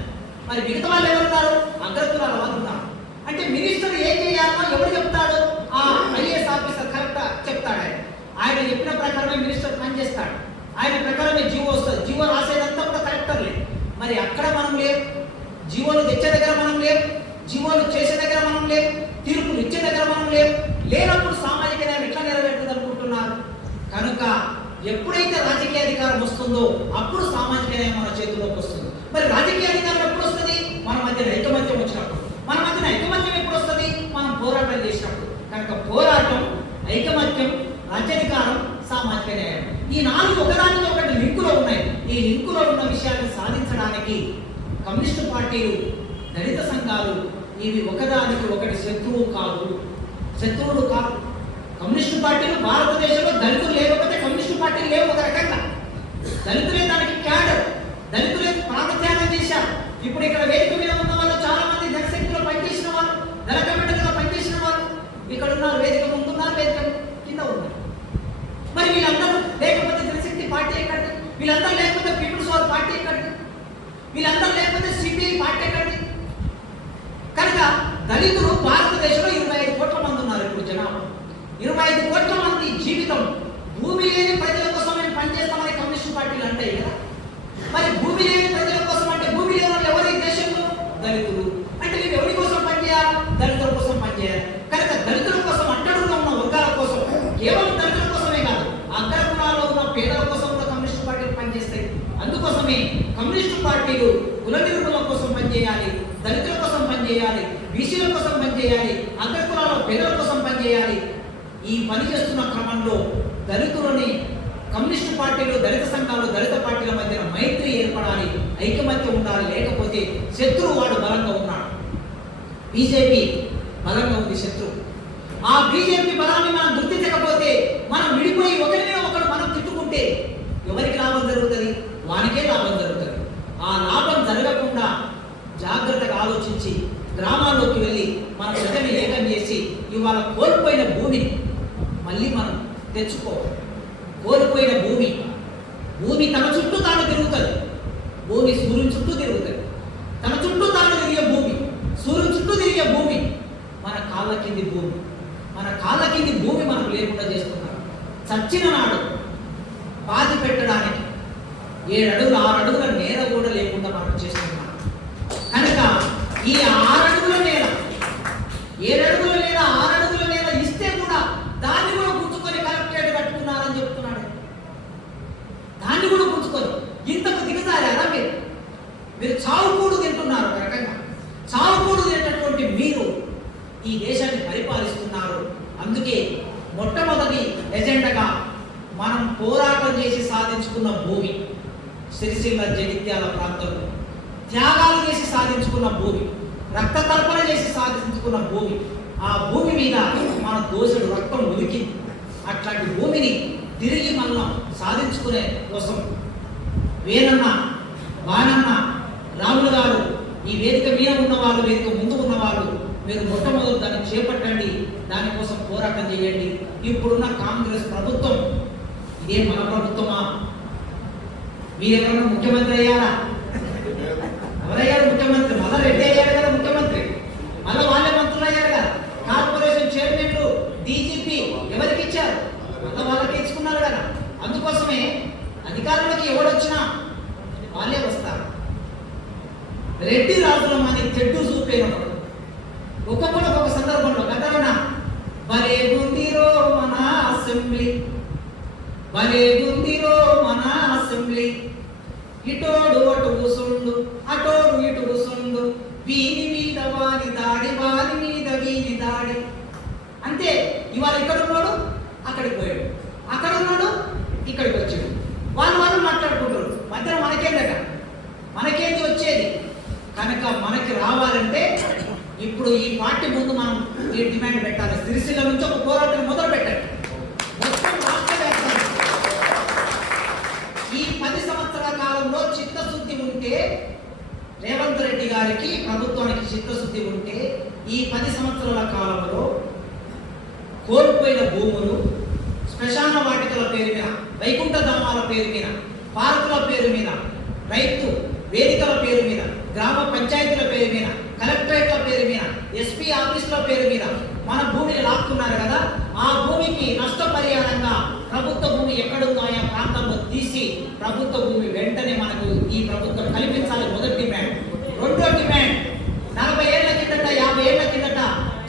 మరి మిగతా వాళ్ళు ఎవరున్నారు, అగ్రకులాల వాళ్ళు ఉన్నారు. అంటే మినిస్టర్ ఏం చేయాలో ఎవరు చెప్తాడు, ఆ ఐఏఎస్ ఆఫీసర్ కరెక్ట్ చెప్తాడు. ఆయన చెప్పిన ప్రకారమే మినిస్టర్ పనిచేస్తాడు, ఆయన ప్రకారమే జీవో వస్తుంది. జీవో రాసేదంతా కూడా కలెక్టర్లే. మరి అక్కడ మనం లేవు, జీవోలు తెచ్చే దగ్గర మనం లేవు, జీవోలు చేసే దగ్గర మనం లేవు, తీర్పులు ఇచ్చే దగ్గర మనం లేనప్పుడు సామాజిక న్యాయం ఎట్లా నెరవేరుతుంది అనుకుంటున్నారు. కనుక ఎప్పుడైతే రాజకీయ అధికారం వస్తుందో అప్పుడు సామాజిక న్యాయం మన చేతిలోకి వస్తుంది. మరి రాజకీయ అధికారం ఎప్పుడు వస్తుంది, మన మధ్య ఐకమత్యం వచ్చినప్పుడు. మన మధ్యన ఐకమత్యం ఎప్పుడు వస్తుంది, మనం పోరాటం చేసినప్పుడు. కనుక పోరాటం, ఐకమత్యం, రాజ్యాధికారం, సామాజిక న్యాయం, ఈ 4 ఒకదానితో ఒకటి లింకులో ఉన్నాయి. ఈ లింకులో ఉన్న విషయాన్ని సాధించడానికి కమ్యూనిస్టు పార్టీలు, దళిత సంఘాలు ఇవి ఒకదానికి ఒకటి శత్రువులు కాదు. కమ్యూనిస్టు పార్టీలు భారతదేశంలో దళితులు లేకపోతే కమ్యూనిస్టు పార్టీలు లేవు. ఒక రకంగా దళితులే దానికి క్యాడర్, దళితులే ప్రాణత్యాగం చేశారు. ఇప్పుడు ఇక్కడ వేదిక మీద ఉన్న వాళ్ళు చాలా మంది జనశక్తిలో పనిచేసిన వాళ్ళు, దళ కమిటీలో పనిచేసిన వాళ్ళు ఇక్కడ ఉన్నారు. వేదిక ముందున్నారు, వేదిక కింద ఉన్నారు. మరి వీళ్ళందరూ లేకపోతే జనశక్తి పార్టీ ఎక్కడిది? వీళ్ళందరూ లేకపోతే పీపుల్స్ వార్ పార్టీ ఎక్కడిది? వీళ్ళందరూ లేకపోతే సిపిఐ పార్టీ ఎక్కడిది? కనుక దళితులు భారతదేశంలో 25 కోట్ల మంది ఉన్నారు. ఇప్పుడు జనాభా 25 కోట్ల మంది జీవితం భూమి లేని ప్రజల కోసం మేము పనిచేస్తామని కమ్యూనిస్టు పార్టీలు అంటాయి కదా. మరి భూమి లేని ప్రజల కోసం అంటే భూమి లేని వాళ్ళు ఎవరు ఈ దేశంలో? దళితులు. అంటే మీరు ఎవరి కోసం పనిచేయాలి? దళితుల కోసం పనిచేయాలి. కనుక దళితుల కోసం, అట్టడుగులో ఉన్న వర్గాల కోసం, కేవలం దళితుల కోసమే కాదు, అగ్ర కులాల్లో ఉన్న పేదల కోసం కూడా కమ్యూనిస్టు పార్టీలు పనిచేస్తాయి. అందుకోసమే కమ్యూనిస్టు పార్టీలు కుల నిర్మూలన కోసం పనిచేయాలి, దళితుల కోసం పనిచేయాలి, బీసీల కోసం పనిచేయాలి, అగ్ర కులాల పేదల కోసం పనిచేయాలి. ఈ పని చేస్తున్న క్రమంలో దళితులని కమ్యూనిస్టు పార్టీలు, దళిత సంఘాలు, దళిత పార్టీల మధ్యన మైత్రి ఏర్పడాలి, ఐకమత్యం ఉండాలి. లేకపోతే శత్రువు వాడు బలంగా ఉన్నాడు. బీజేపీ బలంగా ఉంది శత్రువు. ఆ బీజేపీ బలాన్ని మనం గుర్తించకపోతే, మనం విడిపోయి ఒకరినే ఒకరు మనం తిట్టుకుంటే ఎవరికి లాభం జరుగుతుంది? వానికే లాభం జరుగుతుంది. ఆ లాభం జరగకుండా జాగ్రత్తగా ఆలోచించి గ్రామాల్లోకి వెళ్ళి మన ప్రజల్ని ఏకం చేసి ఇవాళ కోల్పోయిన భూమిని మళ్ళీ మనం తెచ్చుకోవాలి. కోల్పోయిన భూమి తన చుట్టూ తాను తిరుగుతుంది. భూమి సూర్యుని చుట్టూ తిరుగుతుంది. తన చుట్టూ తాను తిరిగే భూమి, సూర్యుని చుట్టూ తిరిగే భూమి మన కాళ్ళ కింది భూమి. మన కాళ్ళ కింది భూమి మనకు లేకుండా చేస్తున్నారు. చచ్చిన నాడు పాతి పెట్టడానికి 7 అడుగులు 6 అడుగుల నేల కూడా లేకుండా మనం చేస్తున్నాం. కనుక ఈ 6 అడుగుల నేల, 7 అడుగుల నేల, 6 అడుగుల నేల ఇస్తే కూడా దాన్ని కూడా గుంజుకొని కలెక్టరేట్ కట్టుకున్నారని చెప్తున్నాడు. దాన్ని కూడా గుంజుకొని ఇంతకు దిగజారా మీరు చావుకూడు తింటున్నారు. ఒక రకంగా చావుకూడు తినేటటువంటి మీరు ఈ దేశాన్ని పరిపాలిస్తున్నారు. అందుకే మొట్టమొదటి ఎజెండాగా మనం పోరాటం చేసి సాధించుకున్న భూమి, సిరిసిల్ల జగిత్యాల ప్రాంతంలో త్యాగాలు చేసి సాధించుకున్న భూమి, రక్త తర్పణ చేసి సాధించుకున్న భూమి, ఆ భూమి మీద మన దోషుడు రక్తం ఉడికింది. అట్లాంటి భూమిని తిరిగి మనం సాధించుకునే కోసం వేనన్న, బాణన్న, రాములు గారు, ఈ వేదిక మీద ఉన్న వాళ్ళు, వేదిక ముందు ఉన్న వాళ్ళు, మీరు మొట్టమొదటి దాన్ని చేపట్టండి, దానికోసం పోరాటం చేయండి. ఇప్పుడున్న కాంగ్రెస్ ప్రభుత్వం ఇదే మన ప్రభుత్వమా? మీరెవరన్నా ముఖ్యమంత్రి అయ్యారా? ఎవరయ్యారు ముఖ్యమంత్రి? మళ్ళా రెడ్డి అయ్యారు కదా ముఖ్యమంత్రి, మళ్ళీ వాళ్ళే మంత్రులు అయ్యారు కదా. కార్పొరేషన్ చైర్మన్లు, డీజీపీ ఎవరికి ఇచ్చారు? మళ్ళీ వాళ్ళకి ఇచ్చుకున్నారు కదా. అందుకోసమే అధికారంలోకి ఎవడొచ్చినా వాళ్ళే వస్తారు. రెడ్డి రాజులం అని చెడ్డు చూపేనప్పుడు ఒక్కొక్కడు ఒక్కొక్క సందర్భంలో గతవన భలే గుందిరో మన అసెంబ్లీ, భలే గుందిరో మన అసెంబ్లీ, ఇటోడు అటు కూసుండు, అటోడు ఇటు కూసుండు, వీని మీద వాని దాడి, వాని మీద వీని దాడి. అంతే. ఇవాళ ఇక్కడ ఉన్నాడు అక్కడికి పోయాడు, అక్కడ ఉన్నాడు ఇక్కడికి వచ్చాడు, వాళ్ళు మాట్లాడుకుంటారు. మధ్యలో మనకేందట, మనకేంది వచ్చేది? కనుక మనకి రావాలంటే ఇప్పుడు ఈ పార్టీ ముందు మనం ఈ డిమాండ్ పెట్టాలి. సిరిసిల్ల నుంచి ఒక పోరాటం మొదలు పెట్టాలి. మొత్తం రాష్ట్ర వ్యాప్తంగా ఈ 10 సంవత్సరాల కాలంలో చిత్తశుద్ధి ఉంటే, రేవంత్ రెడ్డి గారికి ప్రభుత్వానికి చిత్తశుద్ధి ఉంటే, ఈ 10 సంవత్సరాల కాలంలో కోల్పోయిన భూములు, శ్మశాన వాటికల పేరు మీద, వైకుంఠ ధామాల పేరు మీద, పార్కుల పేరు మీద, రైతు వేదికల పేరు మీద, గ్రామ పంచాయతీల పేరు మీద, కలెక్టరేట్ల పేరు మీద, ఎస్పీ ఆఫీసుల పేరు మీద మన భూమిని లాక్కున్నారు కదా. ఆ భూమికి నష్టపరిహారంగా ప్రభుత్వ భూమి ఎక్కడుందో ఆయా ప్రాంతంలో తీసి ప్రభుత్వ భూమి వెంటనే మనకు ఈ ప్రభుత్వం కల్పించాలి. మొదటి డిమాండ్. రెండో డిమాండ్, 40 ఏళ్ల కిందట, 50 ఏళ్ల కిందట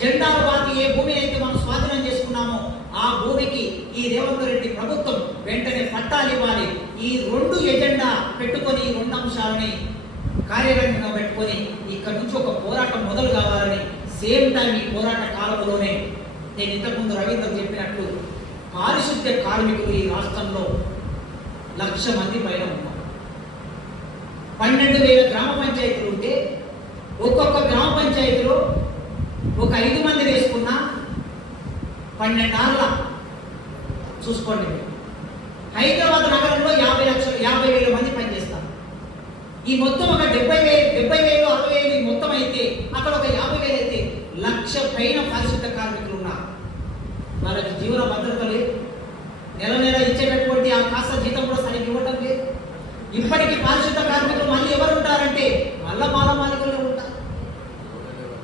జెండాలు బాతి ఏ భూమిని అయితే మనం స్వాధీనం చేసుకున్నామో ఆ భూమికి ఈ రేవంత్ రెడ్డి ప్రభుత్వం వెంటనే పట్టాలు ఇవ్వాలి. ఈ 2 ఎజెండా పెట్టుకొని, ఈ 2 అంశాలని కార్యరంగంగా పెట్టుకొని ఇక్కడ నుంచి ఒక పోరాటం మొదలు కావాలని, సేమ్ టైం ఈ పోరాట కాలంలోనే నేను ఇంతకుముందు రవీంద్ర చెప్పినట్లు పారిశుద్ధ్య కార్మికులు ఈ రాష్ట్రంలో 1,00,000 మంది పైన ఉన్నారు. 12,000 గ్రామ పంచాయతీలు ఉంటే ఒక్కొక్క గ్రామ పంచాయతీలో ఒక 5 మంది వేసుకున్న 12 ఆర్ల చూసుకోండి. హైదరాబాద్ నగరంలో 50,000 మంది పనిచేస్తారు. ఈ మొత్తం ఒక 70,000, 60,000 ఈ మొత్తం అయితే అక్కడ ఒక 50,000 అయితే 1,00,000 పైన పారిశుద్ధ కార్మికులు ఉన్నారు. వాళ్ళకి జీవన భద్రత లేదు. నెల ఇచ్చేటటువంటి ఆ కాస్త జీతం కూడా సరిగ్గా ఇవ్వడం లేదు. ఇప్పటికీ పారిశుద్ధ కార్మికులు మళ్ళీ ఎవరు ఉంటారంటే మళ్ళా మాలమాలికల్లో ఉంటారు.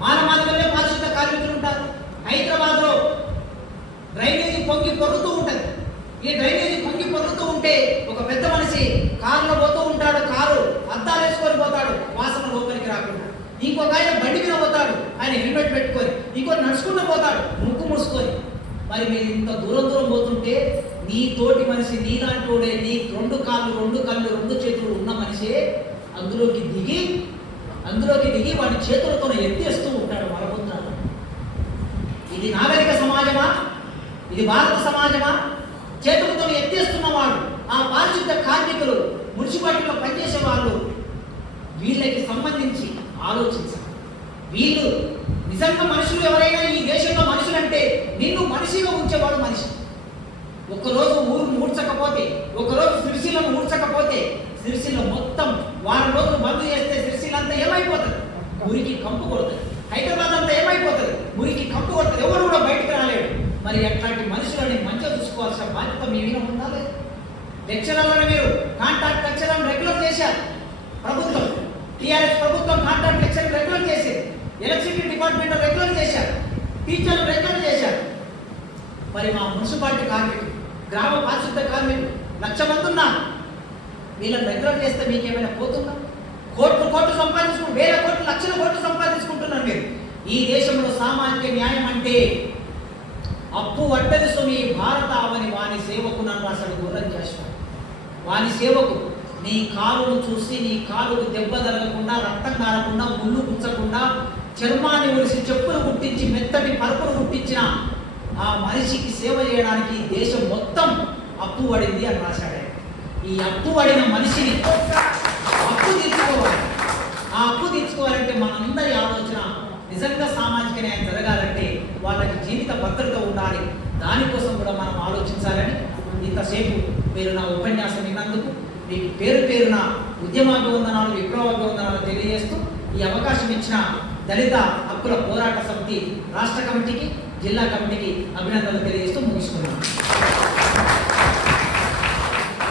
మాలమాలికల్లో పారిశుద్ధ కార్మికులు ఉంటారు. హైదరాబాద్లో డ్రైనేజీ పొంగి పొరుగుతూ ఉంటుంది. ఈ డ్రైనేజీ పొంగి పొరుగుతూ ఉంటే ఒక పెద్ద మనిషి కారులో పోతూ ఉంటాడు. కారు అద్దాలు వేసుకొని పోతాడు వాసన లోపలికి రాకుండా. ఇంకొక ఆయన బండి మీద పోతాడు, ఆయన హెల్మెట్ పెట్టుకొని. ఇంకొక నడుచుకుంటూ పోతాడు ముక్కు ముడుచుకొని. మరి మీరు ఇంత దూరం పోతుంటే నీ తోటి మనిషి, నీ దాంట్లోనే నీ 2 కాళ్ళు 2 కళ్ళు 2 చేతులు ఉన్న మనిషే అందులోకి దిగి వాడి చేతులతో ఎత్తేస్తూ ఉంటాడు మలబోతున్నాడు. ఇది నాగరిక సమాజమా? ఇది భారత సమాజమా? చేతులతో ఎత్తేస్తున్నవాడు ఆ పారిశుద్ధ కార్మికులు, మున్సిపాలిటీలో పనిచేసే వాళ్ళు, వీళ్ళకి సంబంధించి ఆలోచించాలి. వీళ్ళు నిజంగా మనుషులు ఎవరైనా ఈ దేశంలో మనుషులంటే నిన్ను మనిషిగా ఉంచేవాడు మనిషి. ఒకరోజు ఊరు మూడ్చకపోతే, ఒకరోజు సిరిసిల్లను మూడ్చకపోతే సిరిసిల్ల మొత్తం వారం రోజులు బంద్ చేస్తే సిరిసిల్ల అంతా ఏమైపోతుంది? మురికి కంపు కొడుతుంది. హైదరాబాద్ అంతా ఏమైపోతుంది? మురికి కంపు కొడుతుంది. ఎవరు కూడా బయటకు రాలేడు. మరి అట్లాంటి మనుషులని మంచిగా చూసుకోవాల్సిన బాధ్యత మీ మీద ఉండాలి. లెక్చరర్లను మీరు కాంట్రాక్ట్ లెక్చరర్లను రెగ్యులర్ చేశారు ప్రభుత్వం. టీఆర్ఎస్ ప్రభుత్వం కాంట్రాక్ట్ లెక్చర్ రెగ్యులర్ చేసేది. ఎలక్ట్రిసిటీ డిపార్ట్మెంట్ రెగ్యులర్ చేశారు. టీచర్లు రెగ్యులర్ చేశారు. మరి మా మున్సిపాలిటీ కార్మికులు, గ్రామ పారిశుద్ధ కార్మికులు 1,00,000 మంది ఉన్నారు. వీళ్ళని రెగ్యులర్ చేస్తే మీకేమైనా పోతుందా? కోట్లు సంపాదించుకుంటూ, 1,000 కోట్లు, 1,00,000 కోట్లు సంపాదించుకుంటున్నారు మీరు. ఈ దేశంలో సామాజిక న్యాయం అంటే అప్పు వడ్డది సుమి భారత అవని వాని సేవకు నన్ను అసలు దూరం చేస్తాడు. వాని సేవకు నీ కాలును చూసి నీ కాలుకు దెబ్బ తగలకుండా, రక్తం కారకుండా, ముళ్ళు గుచ్చకుండా, చర్మాన్ని ఒలిసి చెప్పులు కుట్టించి మెత్తటి పరుపులు కుట్టించిన ఆ మనిషికి సేవ చేయడానికి దేశం మొత్తం అప్పు పడింది అని రాశాడు. ఈ అప్పు పడిన మనిషిని అప్పు తీర్చుకోవాలి. ఆ అప్పు తీర్చుకోవాలంటే మనందరి ఆలోచన నిజంగా సామాజిక న్యాయం జరగాలంటే వాళ్ళకి జీవిత భద్రత ఉండాలి. దానికోసం కూడా మనం ఆలోచించాలని ఇంతసేపు మీరు నా ఉపన్యాసం విన్నందుకు మీకు పేరున ఉద్యమాభివందనాలు, విప్లవాభివందనాలు తెలియజేస్తూ ఈ అవకాశం ఇచ్చిన దళిత హక్కుల పోరాట సమితి రాష్ట్ర కమిటీకి, జిల్లా కమిటీకి అభినందనలు తెలియజేస్తూ ముగిస్తున్నాను.